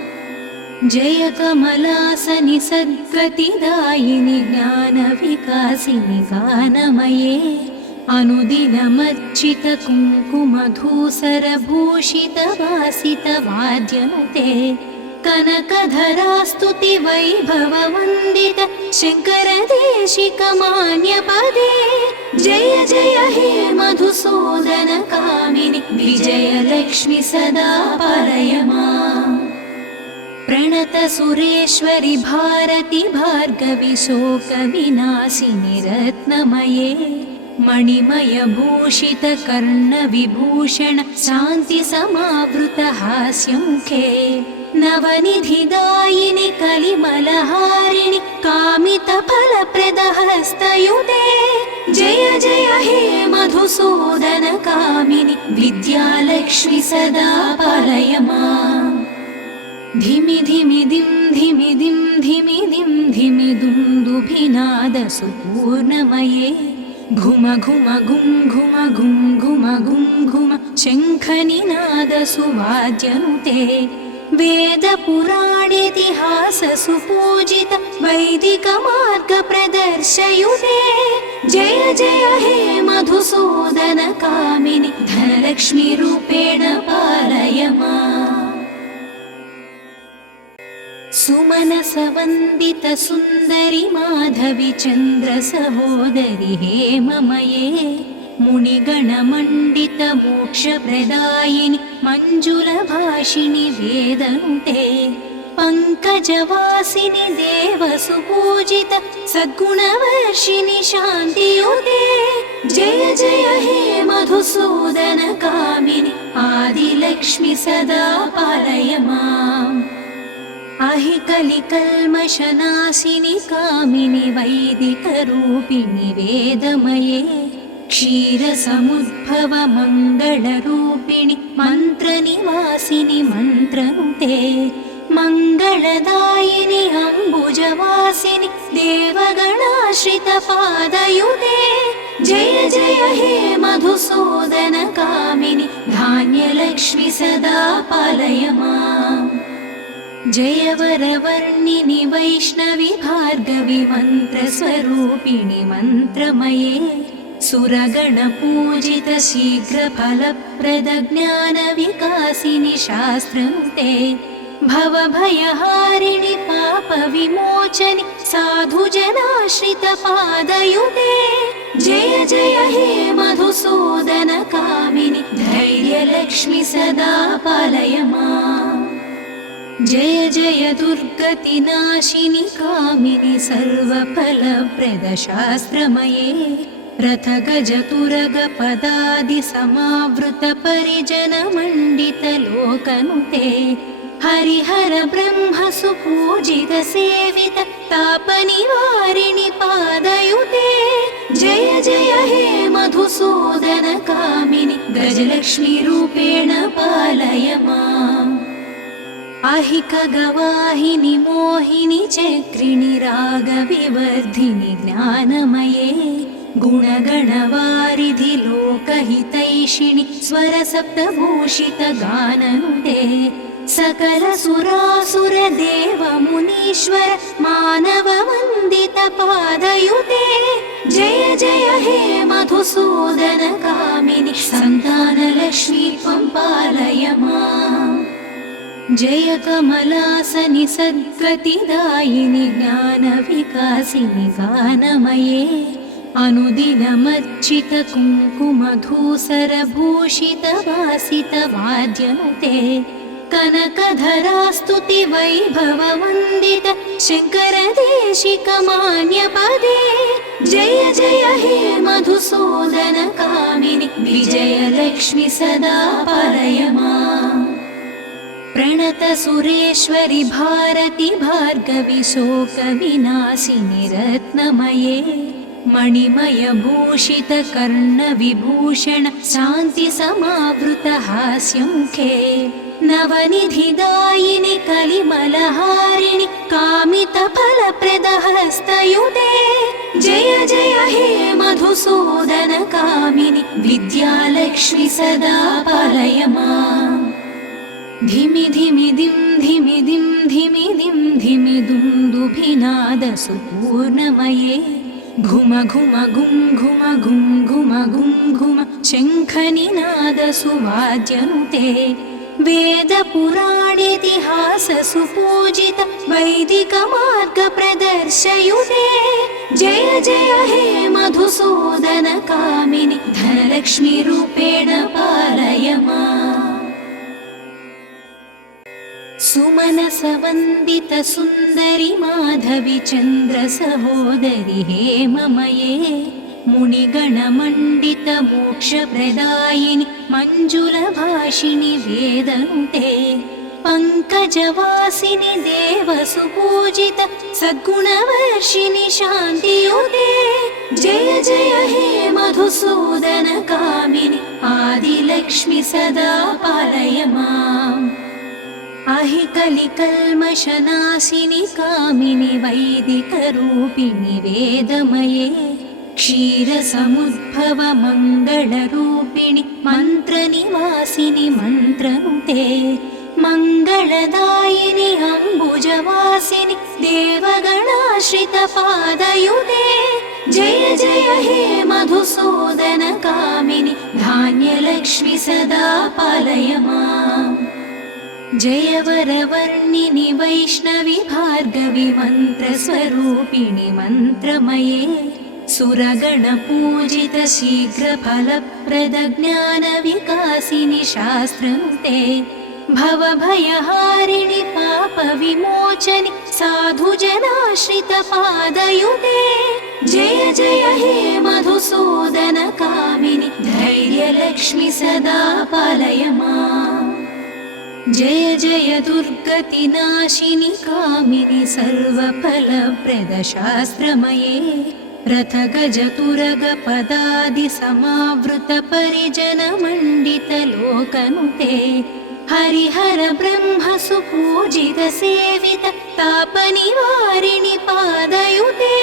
जय कमलासनि सद्गतिदायिनि ज्ञानविकासिनि गानमये अनुदिनमर्चित कुङ्कुमधूसरभूषितवासितवाद्यनुते कनकधरास्तुति वैभववन्दित शङ्करदेशिकमान्यपदे जय जय हे मधुसूदन कामिनि विजयलक्ष्मि सदा पालय माम्। प्रणतसुरेश्वरि भारति भार्गवि शोकविनाशिनि रत्नमये मणिमयभूषितकर्णविभूषण शान्तिसमावृतहास्यमुखे नवनिधिदायिनि कलिमलहारिणि कामितफलप्रदहस्तयुते जय जय हे मधुसूदन कामिनि विद्यालक्ष्मि सदा पालय माम् धिमि धिमि दिं धिमि दिं धिमि दिं धिमि दुन्दुभिनादसुपूर्णमये घुम घुम घुं घुम घुं घुम घुं घुम शङ्खनिनादसुवाद्यनुते वेदपुराणेतिहाससुपूजित वैदिकमार्गप्रदर्शयुते जय जय हे मधुसूदन कामिनि धनलक्ष्मीरूपेण पालय माम् सुमनसवन्दित सुन्दरि माधवि चन्द्र सहोदरि हेममये मुनिगणमण्डित मोक्षप्रदायिनि मञ्जुलभाषिणि वेदनुते पङ्कजवासिनि देवसुपूजित सद्गुणवर्षिणि शान्तियुते जय जय हे मधुसूदन कामिनि आदिलक्ष्मि सदा पालय माम् अहि कलिकल्मषनाशिनि कामिनि वैदिकरूपिणि वेदमये क्षीरसमुद्भव मङ्गलरूपिणि मन्त्रनिवासिनि मन्त्रनुते मङ्गलदायिनि अम्बुजवासिनि देवगणाश्रितपादयुते जय जय हे मधुसूदन कामिनि धान्यलक्ष्मि सदा पालय माम् जय वरवर्णिनि वैष्णवि भार्गवि मन्त्रस्वरूपिणि मन्त्रमये सुरगणपूजित शीघ्रफलप्रद ज्ञानविकासिनि शास्त्रनुते भवभयहारिणि पापविमोचनि साधुजनाश्रितपादयुते जय जय हे मधुसूदन कामिनि धैर्यलक्ष्मि सदा पालय माम् जय जय दुर्गतिनाशिनि कामिनि सर्वफलप्रदशास्त्रमये रथगजतुरगपदादिसमावृतपरिजनमण्डितलोकनुते हरिहर ब्रह्म सुपूजित सेवित तापनिवारिणि पादयुते जय जय हे मधुसूदन कामिनि गजलक्ष्मीरूपेण पालय माम् अहिकगवाहिनि मोहिनि चक्रिणि रागविवर्धिनि ज्ञानमये गुणगणवारिधि लोकहितैषिणि स्वरसप्तभूषित गाननुते सकलसुरासुर देव मुनीश्वर मानववन्दित पादयुते जय जय हे मधुसूदन कामिनि सन्तानलक्ष्मी त्वं पालय माम् जय कमलासनि सद्गतिदायिनि ज्ञानविकासिनि गानमये अनुदिनमर्चित कुङ्कुमधूसरभूषित वासित वाद्यनुते कनकधरास्तुति वैभववन्दित शङ्करदेशिकमान्यपदे जय जय हे मधुसूदन कामिनि विजयलक्ष्मि सदा पालय माम् प्रणतसुरेश्वरि भारति भार्गवि शोकविनाशिनि रत्नमये मणिमयभूषितकर्णविभूषण शान्तिसमावृतहास्यमुखे नवनिधिदायिनि कलिमलहारिणि कामितफलप्रदहस्तयुते जय जय हे मधुसूदन कामिनि विद्यालक्ष्मि सदा पालय माम् धिमि धिमि दिं धिमि दिं धिमि दिं धिमि दुन्दुभिनादसुपूर्णमये घुम घुम घुं घुम घुं घुम घुं घुम शङ्खनिनादसुवाद्यनुते वेदपुराणेतिहाससुपूजित वैदिकमार्गप्रदर्शयुते जय जय हे मधुसूदन कामिनि धनलक्ष्मीरूपेण पालय माम् सुमनसवन्दितसुन्दरि माधवि चन्द्रसहोदरि हेममये मुनिगणमण्डितमोक्षप्रदायिनि मञ्जुलभाषिणि वेदनुते पङ्कजवासिनि देवसुपूजित सद्गुणवर्षिणि शान्तियुते जय जय हे मधुसूदन कामिनि आदिलक्ष्मि सदा पालय माम् अहि कलिकल्मषनाशिनि कामिनि वैदिकरूपिणि वेदमये क्षीरसमुद्भव मङ्गलरूपिणि मन्त्रनिवासिनि मन्त्रनुते मङ्गलदायिनि अम्बुजवासिनि देवगणाश्रितपादयुते जय जय हे मधुसूदन कामिनि धान्यलक्ष्मि सदा पालय माम् जय वरवर्णिनि वैष्णवि भार्गवि मन्त्रस्वरूपिणि मन्त्रमये सुरगणपूजित शीघ्रफलप्रद ज्ञानविकासिनि शास्त्रनुते भवभयहारिणि पापविमोचनि साधुजनाश्रितपादयुते जय जय हे मधुसूदन कामिनि धैर्यलक्ष्मि सदा पालय माम् जय जय दुर्गतिनाशिनि कामिनि सर्वफलप्रदशास्त्रमये रथगजतुरगपदादिसमावृतपरिजनमण्डितलोकनुते हरिहर ब्रह्म सुपूजित सेवित तापनिवारिणि पादयुते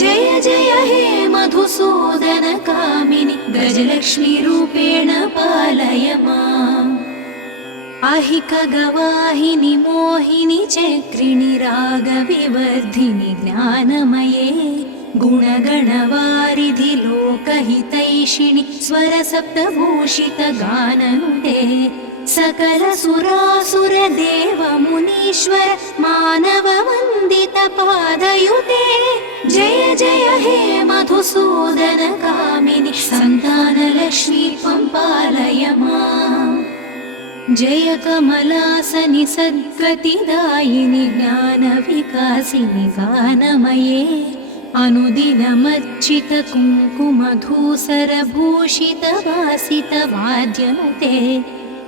जय जय हे मधुसूदन कामिनि गजलक्ष्मी रूपेण पालय माम् अहिकगवाहिनि मोहिनि चक्रिणि रागविवर्धिनि ज्ञानमये गुणगणवारिधि लोकहितैषिणि स्वरसप्तभूषित गाननुते सकलसुरासुर देव मुनीश्वर मानव वन्दित पादयुते जय जय हे मधुसूदन कामिनि सन्तानलक्ष्मी त्वं पालय माम् जय कमलासनि सद्गतिदायिनि ज्ञानविकासिनि गानमये अनुदिनमर्चित कुङ्कुमधूसरभूषित वासित वाद्यनुते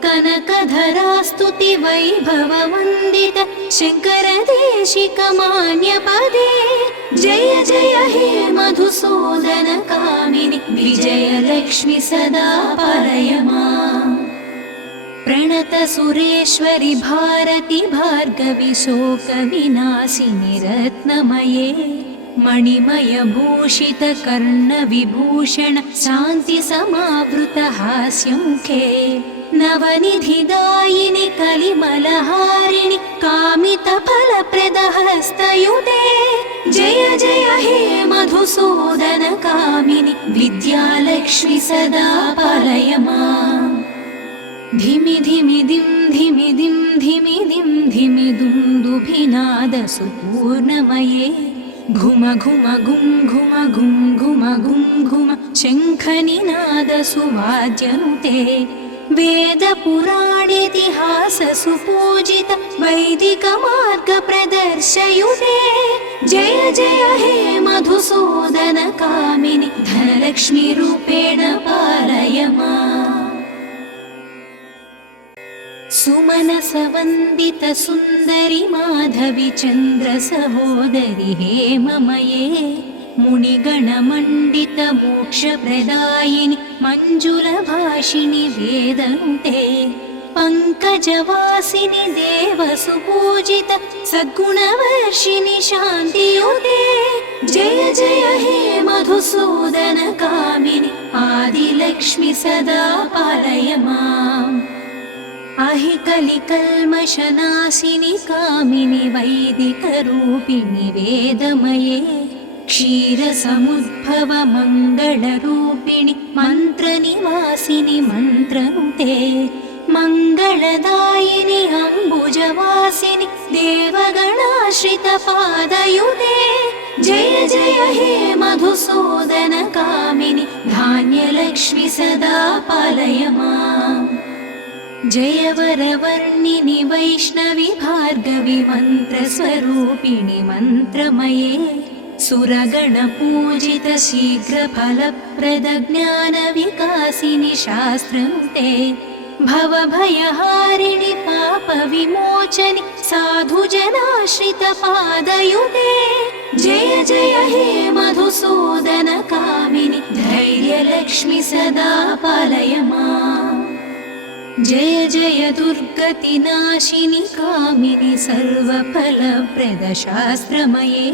कनकधरास्तुति वैभव वन्दित शङ्करदेशिक मान्यपदे जय जय हे मधुसूदन कामिनि विजयलक्ष्मि सदा पालय माम् प्रणत सुरेश्वरि भारति भार्गवि शोकविनाशिनि रत्नमये मणिमय भूषित कर्णविभूषण शान्ति समावृत हास्यमुखे नवनिधिदायिनि कलिमलहारिणि कामितफलप्रद हस्तयुते जय जय हे मधुसूदन कामिनि विद्यालक्ष्मि सदा पालय माम् धिमि धिमि दिं धिमि दिं धिमि दिं धिमि दुन्दुभिनाद सुपूर्णमये घुम घुम गुं घुम गुं घुम गुं घुम शङ्खनिनाद सुवाद्यनुते वेदपुराणेतिहास सुपूजित वैदिक मार्ग प्रदर्शयुते जय जय हे मधुसूदन कामिनि धनलक्ष्मी रूपेण पालय माम् सुमनसवन्दितसुन्दरि माधवि चन्द्रसहोदरि हेममये मुनिगणमण्डितमोक्षप्रदायिनि मञ्जुलभाषिणि वेदनुते पङ्कजवासिनि देवसुपूजित सद्गुणवर्षिणि शान्तियुते जय जय हे मधुसूदन कामिनि आदिलक्ष्मि सदा पालय माम् अहि कलिकल्मषनाशिनि कामिनि वैदिकरूपिणि वेदमये क्षीरसमुद्भव मङ्गलरूपिणि मन्त्रनिवासिनि मन्त्रनुते मङ्गलदायिनि अम्बुजवासिनि देवगणाश्रितपादयुते जय जय हे मधुसूदन कामिनि धान्यलक्ष्मि सदा पालय माम् जय वरवर्णिनि वैष्णवि भार्गवि मन्त्रस्वरूपिणि मन्त्रमये सुरगणपूजित शीघ्रफलप्रद ज्ञानविकासिनि शास्त्रनुते भवभयहारिणि पापविमोचनि साधुजनाश्रितपादयुते जय जय हे मधुसूदन कामिनि धैर्यलक्ष्मि सदा पालय माम् जय जय दुर्गतिनाशिनि कामिनि सर्वफलप्रद शास्त्रमये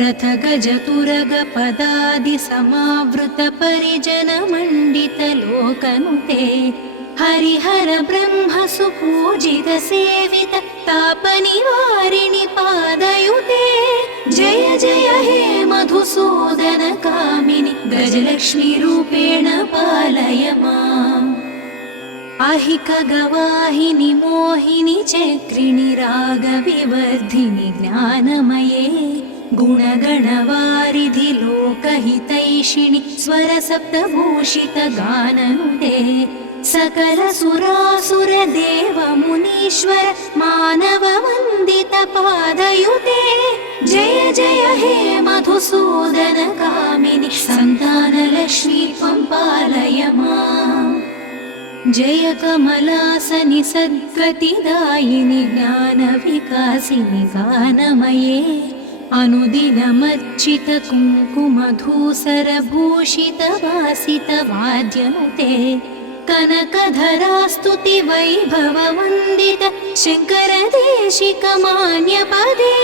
रथगजतुरगपदादि समावृत परिजनमण्डित लोकनुते हरिहर ब्रह्म सुपूजित सेवित तापनिवारिणि पादयुते जय जय हे मधुसूदन कामिनि गजलक्ष्मी रूपेण पालय माम् अहिकगवाहिनि मोहिनि चक्रिणि रागविवर्धिनि ज्ञानमये गुणगणवारिधि लोकहितैषिणि स्वरसप्तभूषित गाननुते सकलसुरासुर देव मुनीश्वर मानव वन्दित पादयुते जय जय हे मधुसूदन कामिनि सन्तानलक्ष्मी त्वं पालय माम् जय कमलासनि सद्गतिदायिनि ज्ञानविकासिनि गानमये अनुदिनमर्चित कुङ्कुमधूसरभूषित वासित वाद्यनुते कनकधरास्तुति वैभव वन्दित शङ्करदेशिकमान्यपदे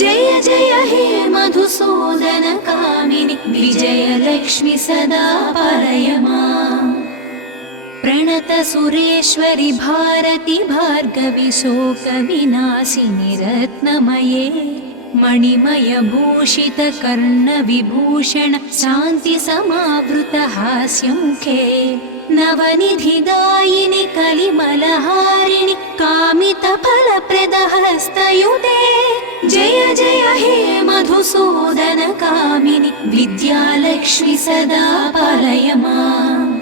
जय जय हे मधुसूदन कामिनि विजयलक्ष्मि सदा पालय माम् प्रणत सुरेश्वरि भारति भार्गवि शोकविनाशिनि रत्नमये मणिमय भूषित कर्णविभूषण शान्ति समावृत हास्यमुखे नवनिधिदायिनि कलिमलहारिणि कामितफलप्रद हस्तयुते जय जय हे मधुसूदन कामिनि विद्यालक्ष्मि सदा पालय माम्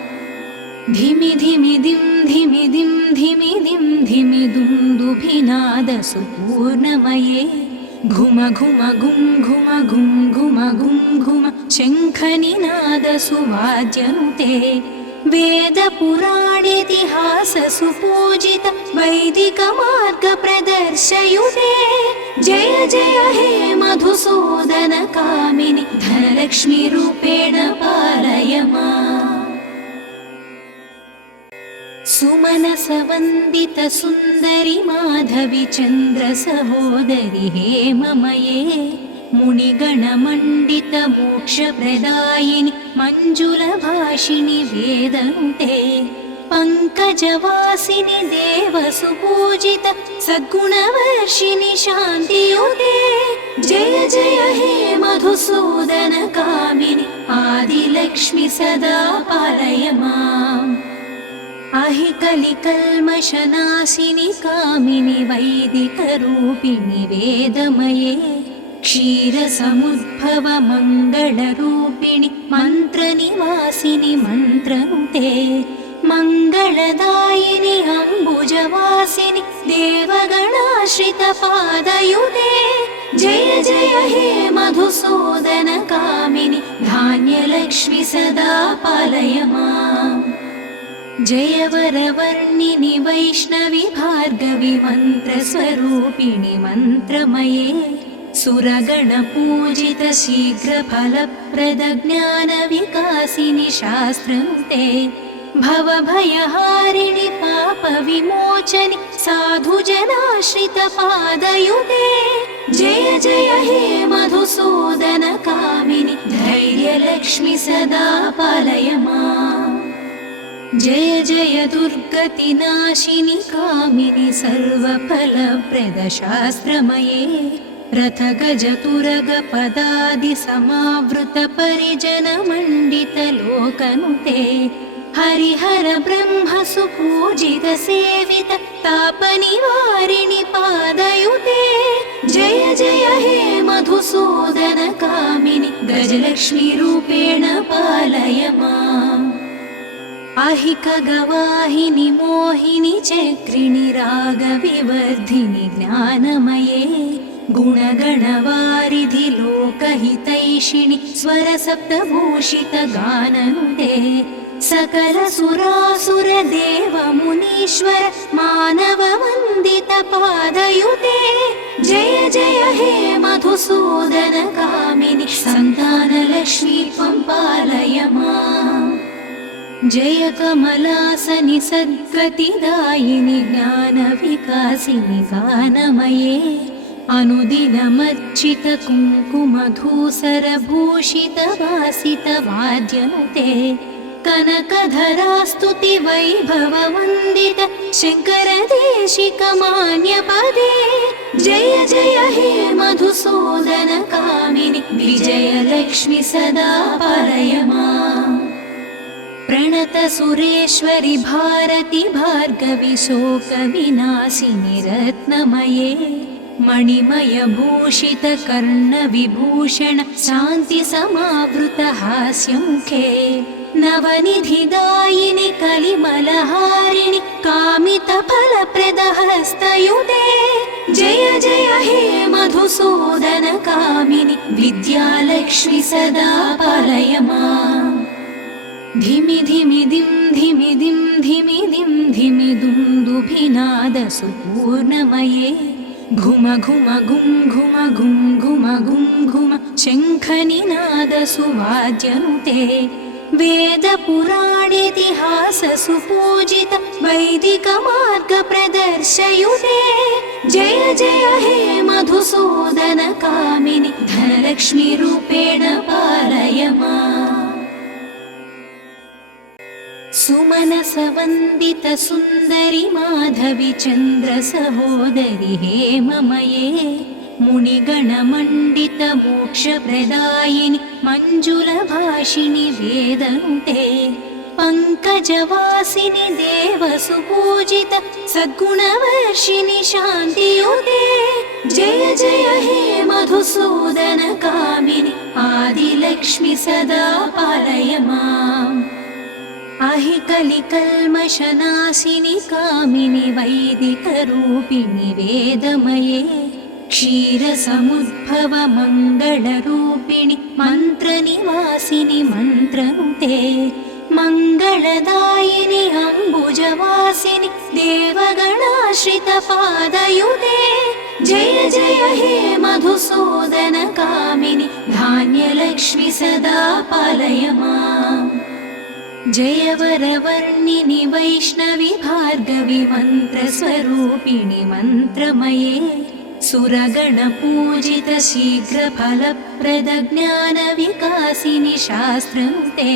धिमि धिमि दिं धिमि दिं धिमि दिं धिमि दुन्दुभिनाद सुपूर्णमये घुम घुम घुं घुम घुं घुम घुं घुम शङ्खनिनाद सुवाद्यनुते वेदपुराणेतिहास सुपूजित वैदिक मार्ग प्रदर्शयुते जय जय हे मधुसूदन कामिनि धनलक्ष्मी रूपेण पालय माम् सुमनसवन्दित सुन्दरि माधवि चन्द्र सहोदरि हेममये मुनिगणमण्डित मोक्षप्रदायिनि मञ्जुलभाषिणि वेदनुते पङ्कजवासिनि देवसुपूजित सद्गुणवर्षिणि शान्तियुते जय जय हे मधुसूदन कामिनि आदिलक्ष्मि सदा पालय माम् अहिकलिकल्मषनाशिनि कामिनि वैदिकरूपिणि वेदमये क्षीरसमुद्भव मङ्गलरूपिणि मन्त्रनिवासिनि मन्त्रनुते मङ्गलदायिनि अम्बुजवासिनि देवगणाश्रित पादयुते जय जय हे मधुसूदन कामिनि धान्यलक्ष्मि सदा पालय माम् जय वरवर्णिनि वैष्णवि भार्गवि मन्त्रस्वरूपिणि मन्त्रमये सुरगणपूजित शीघ्रफलप्रद ज्ञानविकासिनि शास्त्रनुते भवभयहारिणि पापविमोचनि साधुजनाश्रित पादयुते जय जय हे मधुसूदन कामिनि धैर्यलक्ष्मि सदा पालय माम् जय जय दुर्गतिनाशिनि कामिनि सर्वफलप्रद शास्त्रमये रथगजतुरगपदादि समावृत परिजनमण्डित लोकनुते हरिहर ब्रह्म सुपूजित सेवित तापनिवारिणि पादयुते जय जय हे मधुसूदन कामिनि गजलक्ष्मी रूपेण पालय माम् अहिकगवाहिनि मोहिनि चक्रिणि रागविवर्धिनि ज्ञानमये गुणगणवारिधि लोकहितैषिणि स्वरसप्तभूषितगाननुते सकलसुरासुरदेवमुनीश्वर मानववन्दितपादयुते जय जय हे मधुसूदनकामिनि सन्तानलक्ष्मी त्वं पालय माम्। जय कमलासनि सद्गतिदायिनि ज्ञानविकासिनि गानमये अनुदिनमर्चितकुङ्कुमधूसरभूषितवासितवाद्यनुते कनकधरास्तुतिवैभववन्दित शङ्करदेशिकमान्यपदे जय जय हे मधुसूदनकामिनि विजयलक्ष्मि सदा पालय माम्। प्रणतसुरेश्वरि भारति भार्गवि शोकविनाशिनि रत्नमये मणिमयभूषितकर्णविभूषण शान्तिसमावृतहास्यमुखे नवनिधिदायिनि कलिमलहारिणि कामितफलप्रदहस्तयुते जय जय हे मधुसूदनकामिनि विद्यालक्ष्मि सदा पालय माम्। धिमि धिमि दिं धिमि दिं धिमि दिं धिमि दुन्दुभिनादसुपूर्णमये घुम घुम गुं घुम गुं घुम गुं घुम शङ्खनिनादसुवाद्यनुते वेदपुराणेतिहाससुपूजित वैदिकमार्गप्रदर्शयुते जय जय हे मधुसूदनकामिनि धनलक्ष्मीरूपेण पालय माम्। सुमनसवन्दितसुन्दरि माधवि चन्द्रसहोदरि हेममये मुनिगणमण्डितमोक्षप्रदायिनि मञ्जुलभाषिणि वेदनुते पङ्कजवासिनि देवसुपूजित सद्गुणवर्षिणि शान्तियुते जय जय हे मधुसूदनकामिनि आदिलक्ष्मि सदा पालय माम्। अहिकलिकल्मषनाशिनि कामिनि वैदिकरूपिणि वेदमये क्षीरसमुद्भव मङ्गलरूपिणि मन्त्रनिवासिनि मन्त्रनुते मङ्गलदायिनि अम्बुजवासिनि देवगणाश्रितपादयुते जय जय हे मधुसूदनकामिनि धान्यलक्ष्मि सदा पालय माम्। जय वरवर्णिनि वैष्णवि भार्गवि मन्त्रस्वरूपिणि मन्त्रमये सुरगणपूजित शीघ्रफलप्रदज्ञानविकासिनि शास्त्रनुते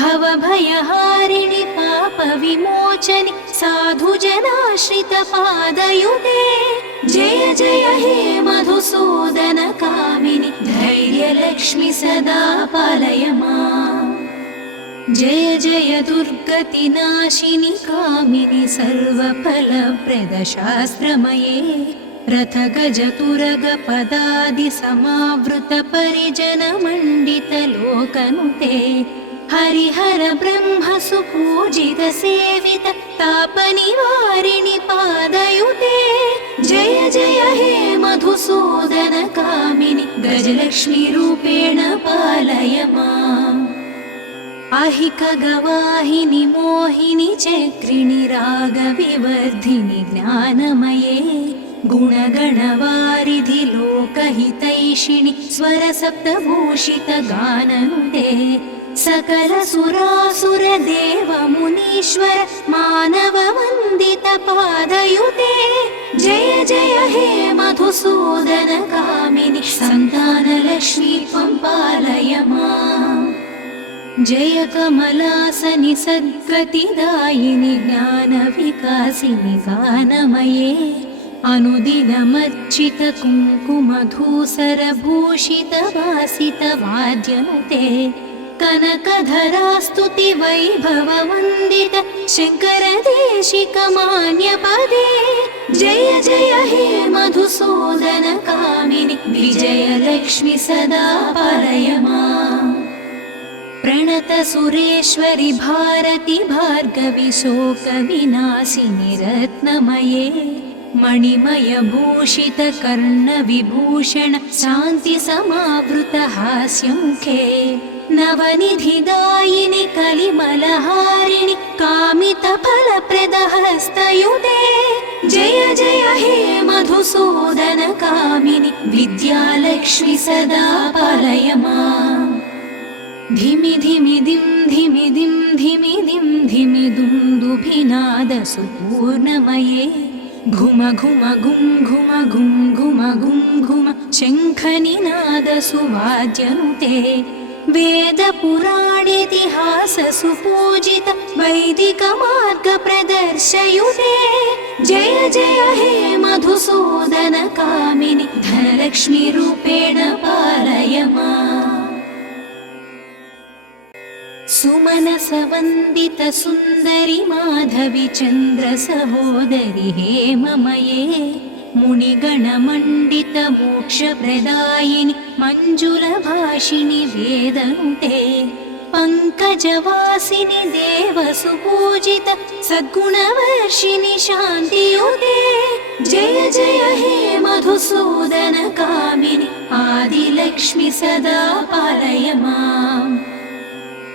भवभयहारिणि पापविमोचनि साधुजनाश्रितपादयुते जय जय हे मधुसूदनकामिनि धैर्यलक्ष्मि सदा पालय माम्। जय जय दुर्गतिनाशिनि कामिनि सर्वफलप्रदशास्त्रमये रथगजतुरगपदादिसमावृतपरिजनमण्डितलोकनुते हरिहर ब्रह्मसुपूजित सेवित तापनिवारिणि पादयुते जय जय हे मधुसूदनकामिनि गजलक्ष्मीरूपेण पालय माम्। अहिकगवाहिनि मोहिनि चक्रिणि रागविवर्धिनि ज्ञानमये गुणगणवारिधि लोकहितैषिणि स्वरसप्तभूषितगाननुते सकलसुरासुरदेवमुनीश्वर मानववन्दितपादयुते जय जय हे मधुसूदनकामिनि सन्तानलक्ष्मी त्वं पालय माम्। जय कमलासनि सद्गतिदायिनि ज्ञानविकासिनि गानमये अनुदिनमर्चितकुङ्कुमधूसरभूषितवासितवाद्यनुते कनकधरास्तुतिवैभववन्दित शङ्करदेशिकमान्यपदे जय जय हे मधुसूदनकामिनि विजयलक्ष्मि सदा पालय माम्। प्रणतसुरेश्वरि भारति भार्गवि शोकविनाशिनि रत्नमये मणिमयभूषितकर्णविभूषण शान्तिसमावृतहास्यमुखे नवनिधिदायिनि कलिमलहारिणि कामितफलप्रदहस्तयुते जय जय हे मधुसूदन कामिनि विद्यालक्ष्मि सदा पालय माम् धिमि धिमि दिं धिमि दिं धिमि दिं धिमि दुन्दुभिनादसुपूर्णमये घुम घुम गुं घुम गुं घुम गुं घुम शङ्खनिनादसुवाद्यनुते वेदपुराणेतिहाससुपूजित वैदिकमार्गप्रदर्शयुते जय जय हे मधुसूदन कामिनि धनलक्ष्मीरूपेण पालय माम् सुमनसवन्दित सुन्दरि माधवि चन्द्र सहोदरि हेममये मुनिगणमण्डित मोक्षप्रदायिनि मञ्जुलभाषिणि वेदनुते पङ्कजवासिनि देवसुपूजित सद्गुणवर्षिणि शान्तियुते जय जय हे मधुसूदन कामिनि आदिलक्ष्मि सदा पालय माम्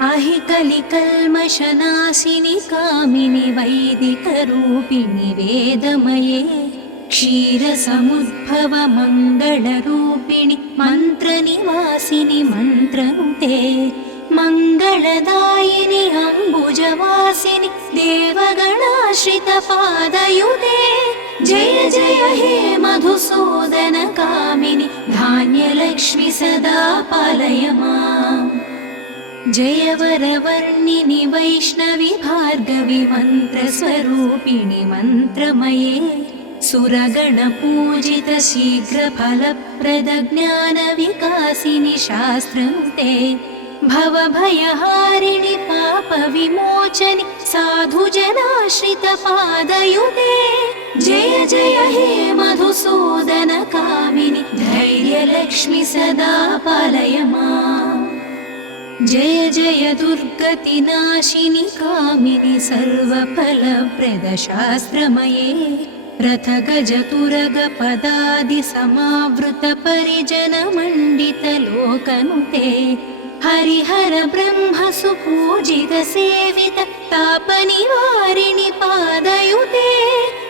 अहि कलिकल्मषनाशिनि कामिनि वैदिकरूपिणि वेदमये क्षीरसमुद्भव मङ्गलरूपिणि मन्त्रनिवासिनि मन्त्रनुते मङ्गलदायिनि अम्बुजवासिनि देवगणाश्रितपादयुते जय जय हे मधुसूदन कामिनि धान्यलक्ष्मि सदा पालय माम् जय वरवर्णिनि वैष्णवि भार्गवि मन्त्रस्वरूपिणि मन्त्रमये सुरगणपूजित शीघ्रफलप्रदज्ञानविकासिनि शास्त्रनुते भवभयहारिणि पापविमोचनि साधुजनाश्रितपादयुते जय जय हे मधुसूदन कामिनि धैर्यलक्ष्मि सदा पालय माम् जय जय दुर्गतिनाशिनि कामिनि सर्वफलप्रदशास्त्रमये रथगजतुरगपदादिसमावृतपरिजनमण्डितलोकनुते हरिहर ब्रह्म सुपूजित सेवित तापनिवारिणि पादयुते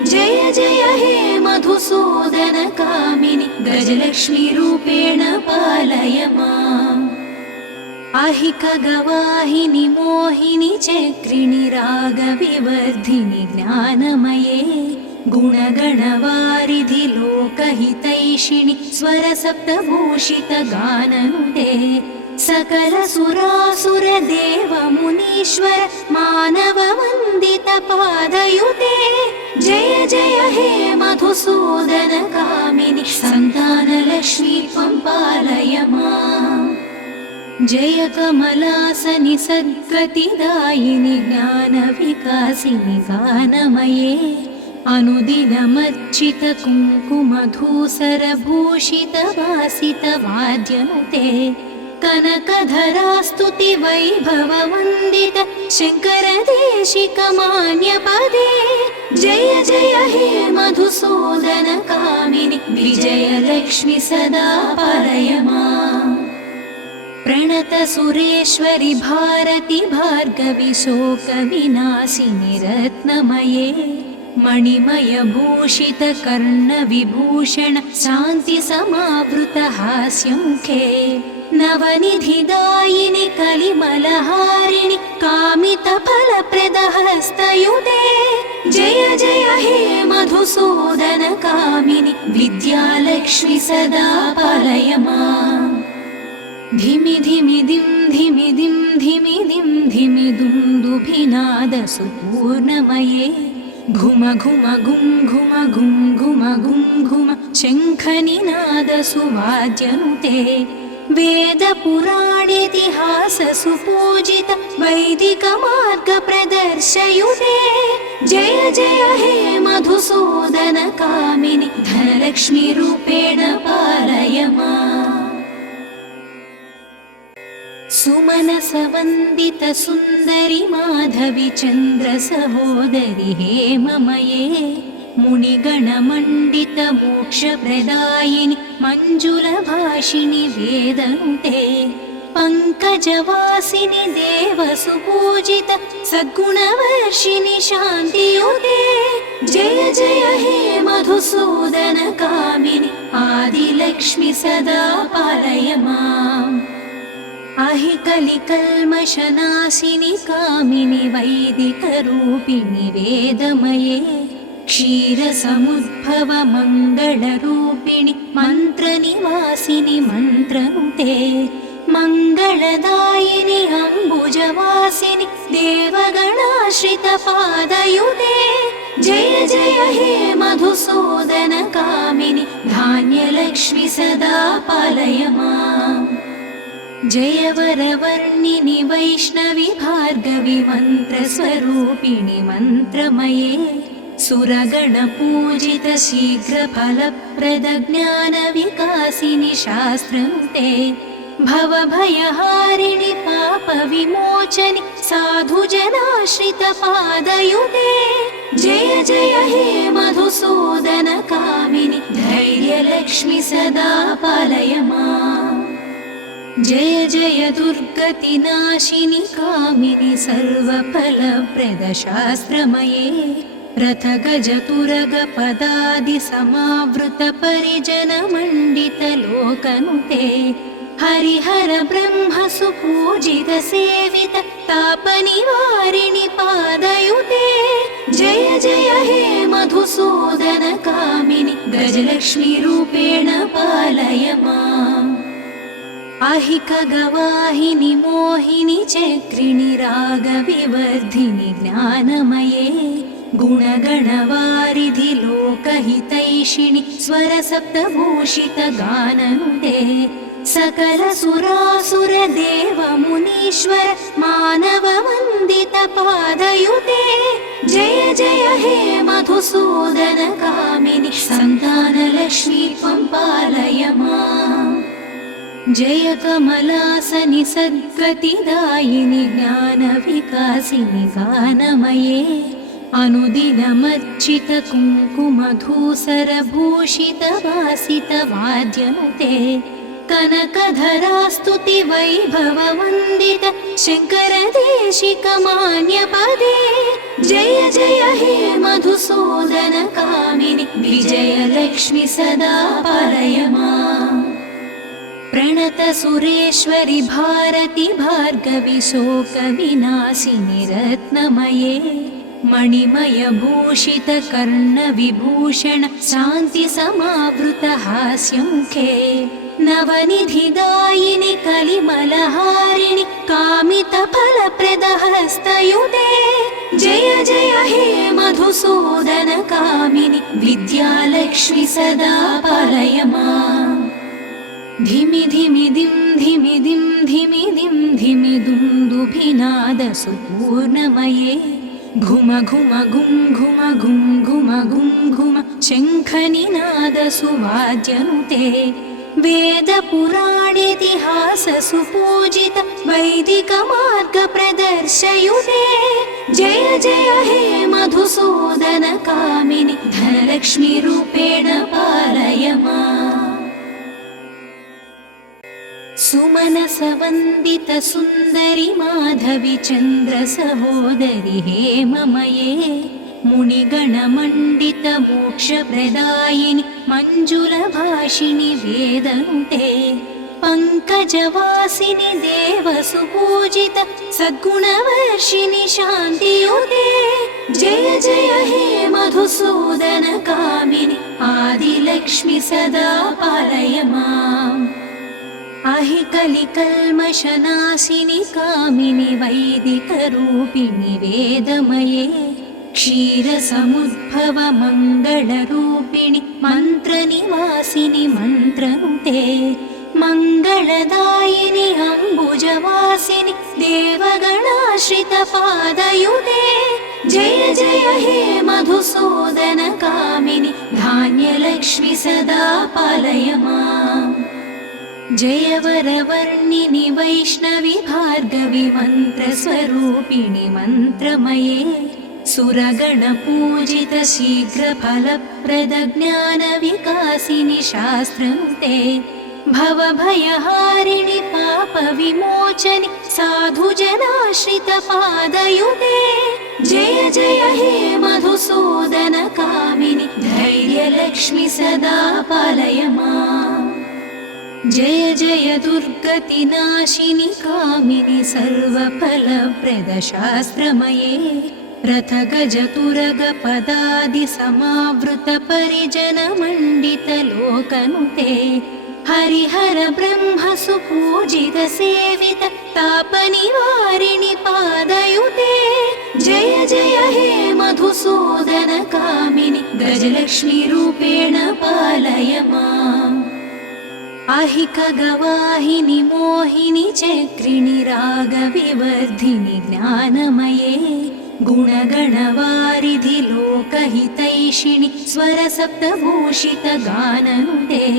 जय जय हे मधुसूदन कामिनि गजलक्ष्मीरूपेण पालय माम् अहिकगवाहिनि मोहिनि चक्रिणि रागविवर्धिनि ज्ञानमये गुणगणवारिधि लोकहितैषिणि स्वरसप्तभूषित गाननुते सकलसुरासुर देव मुनीश्वर मानववन्दित पादयुते जय जय हे मधुसूदन कामिनि सन्तानलक्ष्मी त्वं पालय माम् जय कमलासनि सद्गतिदायिनि ज्ञानविकासिनि गानमये अनुदिनमर्चित कुङ्कुमधूसरभूषित वासित वाद्यनुते कनकधरास्तुति वैभववन्दित शङ्करदेशिकमान्यपदे जय जय हे मधुसूदन कामिनि विजयलक्ष्मि सदा पालय माम् प्रणतसुरेश्वरि भारति भार्गवि शोकविनाशिनि रत्नमये मणिमयभूषितकर्णविभूषण शान्तिसमावृतहास्यमुखे नवनिधिदायिनि कलिमलहारिणि कामितफलप्रदहस्तयुते जय जय हे मधुसूदन कामिनि विद्यालक्ष्मि सदा पालय माम् धिमि धिमि दिं धिमि दिं धिमि दिं धिमि दुन्दुभिनादसुपूर्णमये घुम घुम गुं घुम गुं घुम गुं घुम शङ्खनिनादसुवाद्यनुते वेदपुराणेतिहाससुपूजित वैदिकमार्गप्रदर्शयुते जय जय हे मधुसूदन कामिनि धनलक्ष्मीरूपेण पालय माम् सुमनसवन्दितसुन्दरि माधवि चन्द्रसहोदरि हेममये मुनिगणमण्डितमोक्षप्रदायिनि मञ्जुलभाषिणि वेदनुते पङ्कजवासिनि देवसुपूजित सद्गुणवर्षिणि शान्तियुते जय जय हे मधुसूदन कामिनि आदिलक्ष्मि सदा पालय माम् अहि कलिकल्मषनाशिनि कामिनि वैदिकरूपिणि वेदमये क्षीरसमुद्भव मङ्गलरूपिणि मन्त्रनिवासिनि मन्त्रनुते मङ्गलदायिनि अम्बुजवासिनि देवगणाश्रितपादयुते जय जय हे मधुसूदन कामिनि धान्यलक्ष्मि सदा पालय माम् जय वरवर्णिनि वैष्णवि भार्गवि मन्त्रस्वरूपिणि मन्त्रमये सुरगणपूजित शीघ्रफलप्रद ज्ञानविकासिनि शास्त्रनुते भवभयहारिणि पापविमोचनि साधुजनाश्रितपादयुते जय जय हे मधुसूदन कामिनि धैर्यलक्ष्मि सदा पालय माम् जय जय दुर्गतिनाशिनि कामिनि सर्वफलप्रद शास्त्रमये रथगजतुरगपदादि समावृत परिजनमण्डितलोकनुते हरिहर ब्रह्म सुपूजित सेवित तापनिवारिणि पादयुते जय जय हे मधुसूदन कामिनि गजलक्ष्मी रूपेण पालय माम् अहि खगवाहिनि मोहिनि चक्रिणि रागविवर्धिनि ज्ञानमये गुणगणवारिधि लोकहितैषिणि स्वरसप्तभूषित गाननुते सकलसुरासुर देव मुनीश्वर मानव वन्दित पादयुते जय जय हे मधुसूदन कामिनि सन्तानलक्ष्मी त्वं पालय माम् जय कमलासनि सद्गतिदायिनि ज्ञानविकासिनि गानमये अनुदिनमर्चित कुङ्कुमधूसरभूषित वासित वाद्यनुते कनकधरास्तुति वैभव वन्दित शङ्करदेशिकमान्यपदे जय जय हे मधुसूदन कामिनि विजयलक्ष्मि सदा पालय माम् प्रणत सुरेश्वरि भारति भार्गवि शोकविनाशिनि रत्नमये मणिमय भूषित कर्णविभूषण शान्ति समावृत हास्यमुखे नवनिधिदायिनि कलिमलहारिणि कामितफलप्रद हस्तयुते जय जय हे मधुसूदन कामिनि विद्यालक्ष्मि सदा पालय माम् धिमि धिमि दिं धिमि दिं धिमि दिं धिमि दुन्दुभिनाद सुपूर्णमये घुम घुम घुं घुम घुं घुम घुं घुम शङ्खनिनाद सुवाद्यनुते वेदपुराणेतिहास सुपूजित वैदिकमार्ग प्रदर्शयुते जय जय हे मधुसूदन कामिनि धनलक्ष्मी रूपेण पालय माम् सुमनसवन्दितसुन्दरि माधवि चन्द्रसहोदरि हेममये मुनिगणमण्डितमोक्षप्रदायिनि मञ्जुलभाषिणि वेदनुते पङ्कजवासिनि देवसुपूजित सद्गुणवर्षिणि शान्तियुते जय जय हे मधुसूदन कामिनि आदिलक्ष्मि सदा पालय माम् अहि कलिकल्मषनाशिनि कामिनि वैदिकरूपिणि वेदमये क्षीरसमुद्भव मङ्गलरूपिणि मन्त्रनिवासिनि मन्त्रनुते मङ्गलदायिनि अम्बुजवासिनि देवगणाश्रितपादयुते जय जय हे मधुसूदन कामिनि धान्यलक्ष्मि सदा पालय माम् जय वरवर्णिनि वैष्णवि भार्गवि मन्त्रस्वरूपिणि मन्त्रमये सुरगणपूजित शीघ्रफलप्रद ज्ञानविकासिनि शास्त्रनुते भवभयहारिणि पापविमोचनि साधुजनाश्रितपादयुते जय जय हे मधुसूदनकामिनि धैर्यलक्ष्मि सदा पालय माम् जय जय दुर्गतिनाशिनि कामिनि सर्वफलप्रद शास्त्रमये रथगजतुरगपदादिसमावृत परिजनमण्डितलोकनुते हरिहर ब्रह्म सुपूजित सेवित तापनिवारिणि पादयुते जय जय हे मधुसूदनकामिनि गजलक्ष्मी रूपेण पालय माम् अहिकगवाहिनि मोहिनि चक्रिणि रागविवर्धिनि ज्ञानमये गुणगणवारिधि लोकहितैषिणि स्वरसप्तभूषित गाननुते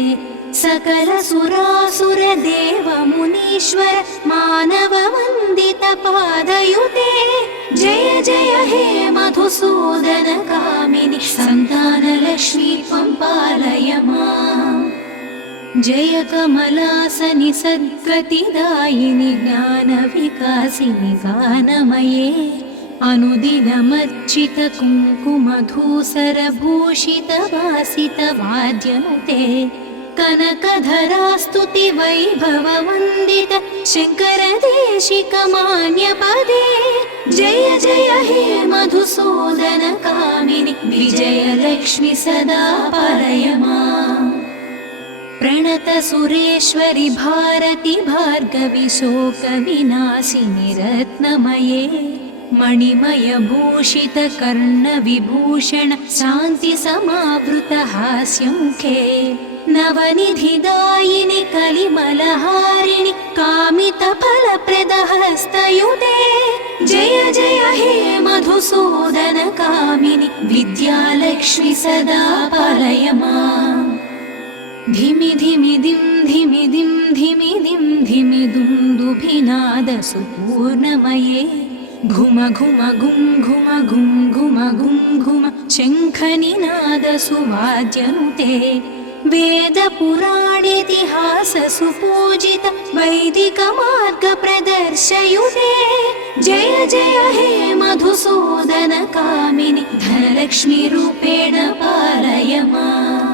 सकल सुरासुर देव मुनीश्वर मानव वन्दित पादयुते जय जय हे मधुसूदनकामिनि सन्तानलक्ष्मी त्वं पालय माम् जय कमलासनि सद्गतिदायिनि ज्ञानविकासिनि गानमये अनुदिनमर्चित कुङ्कुमधूसरभूषित वासित वाद्यनुते कनकधरास्तुति वैभववन्दित शङ्करदेशिकमान्यपदे जय जय हे मधुसूदनकामिनि विजयलक्ष्मि सदा पालय माम् प्रणत सुरेश्वरि भारति भार्गवि शोकविनाशिनि रत्नमये मणिमय भूषित कर्णविभूषण शान्ति समावृत हास्यमुखे नवनिधिदायिनि कलिमलहारिणि कामितफलप्रद हस्तयुते जय जय हे मधुसूदनकामिनि विद्यालक्ष्मि सदा पालय माम् धिमि धिमि दिं धिमि दिं धिमि दिं धिमि दुन्दुभिनादसुपूर्णमये घुम घुम गुं घुम गुं घुम गुं घुम शङ्खनिनादसुवाद्यनुते वेदपुराणेतिहाससुपूजित वैदिकमार्गप्रदर्शयुते जय जय हे मधुसूदनकामिनि धनलक्ष्मी रूपेण पालय माम्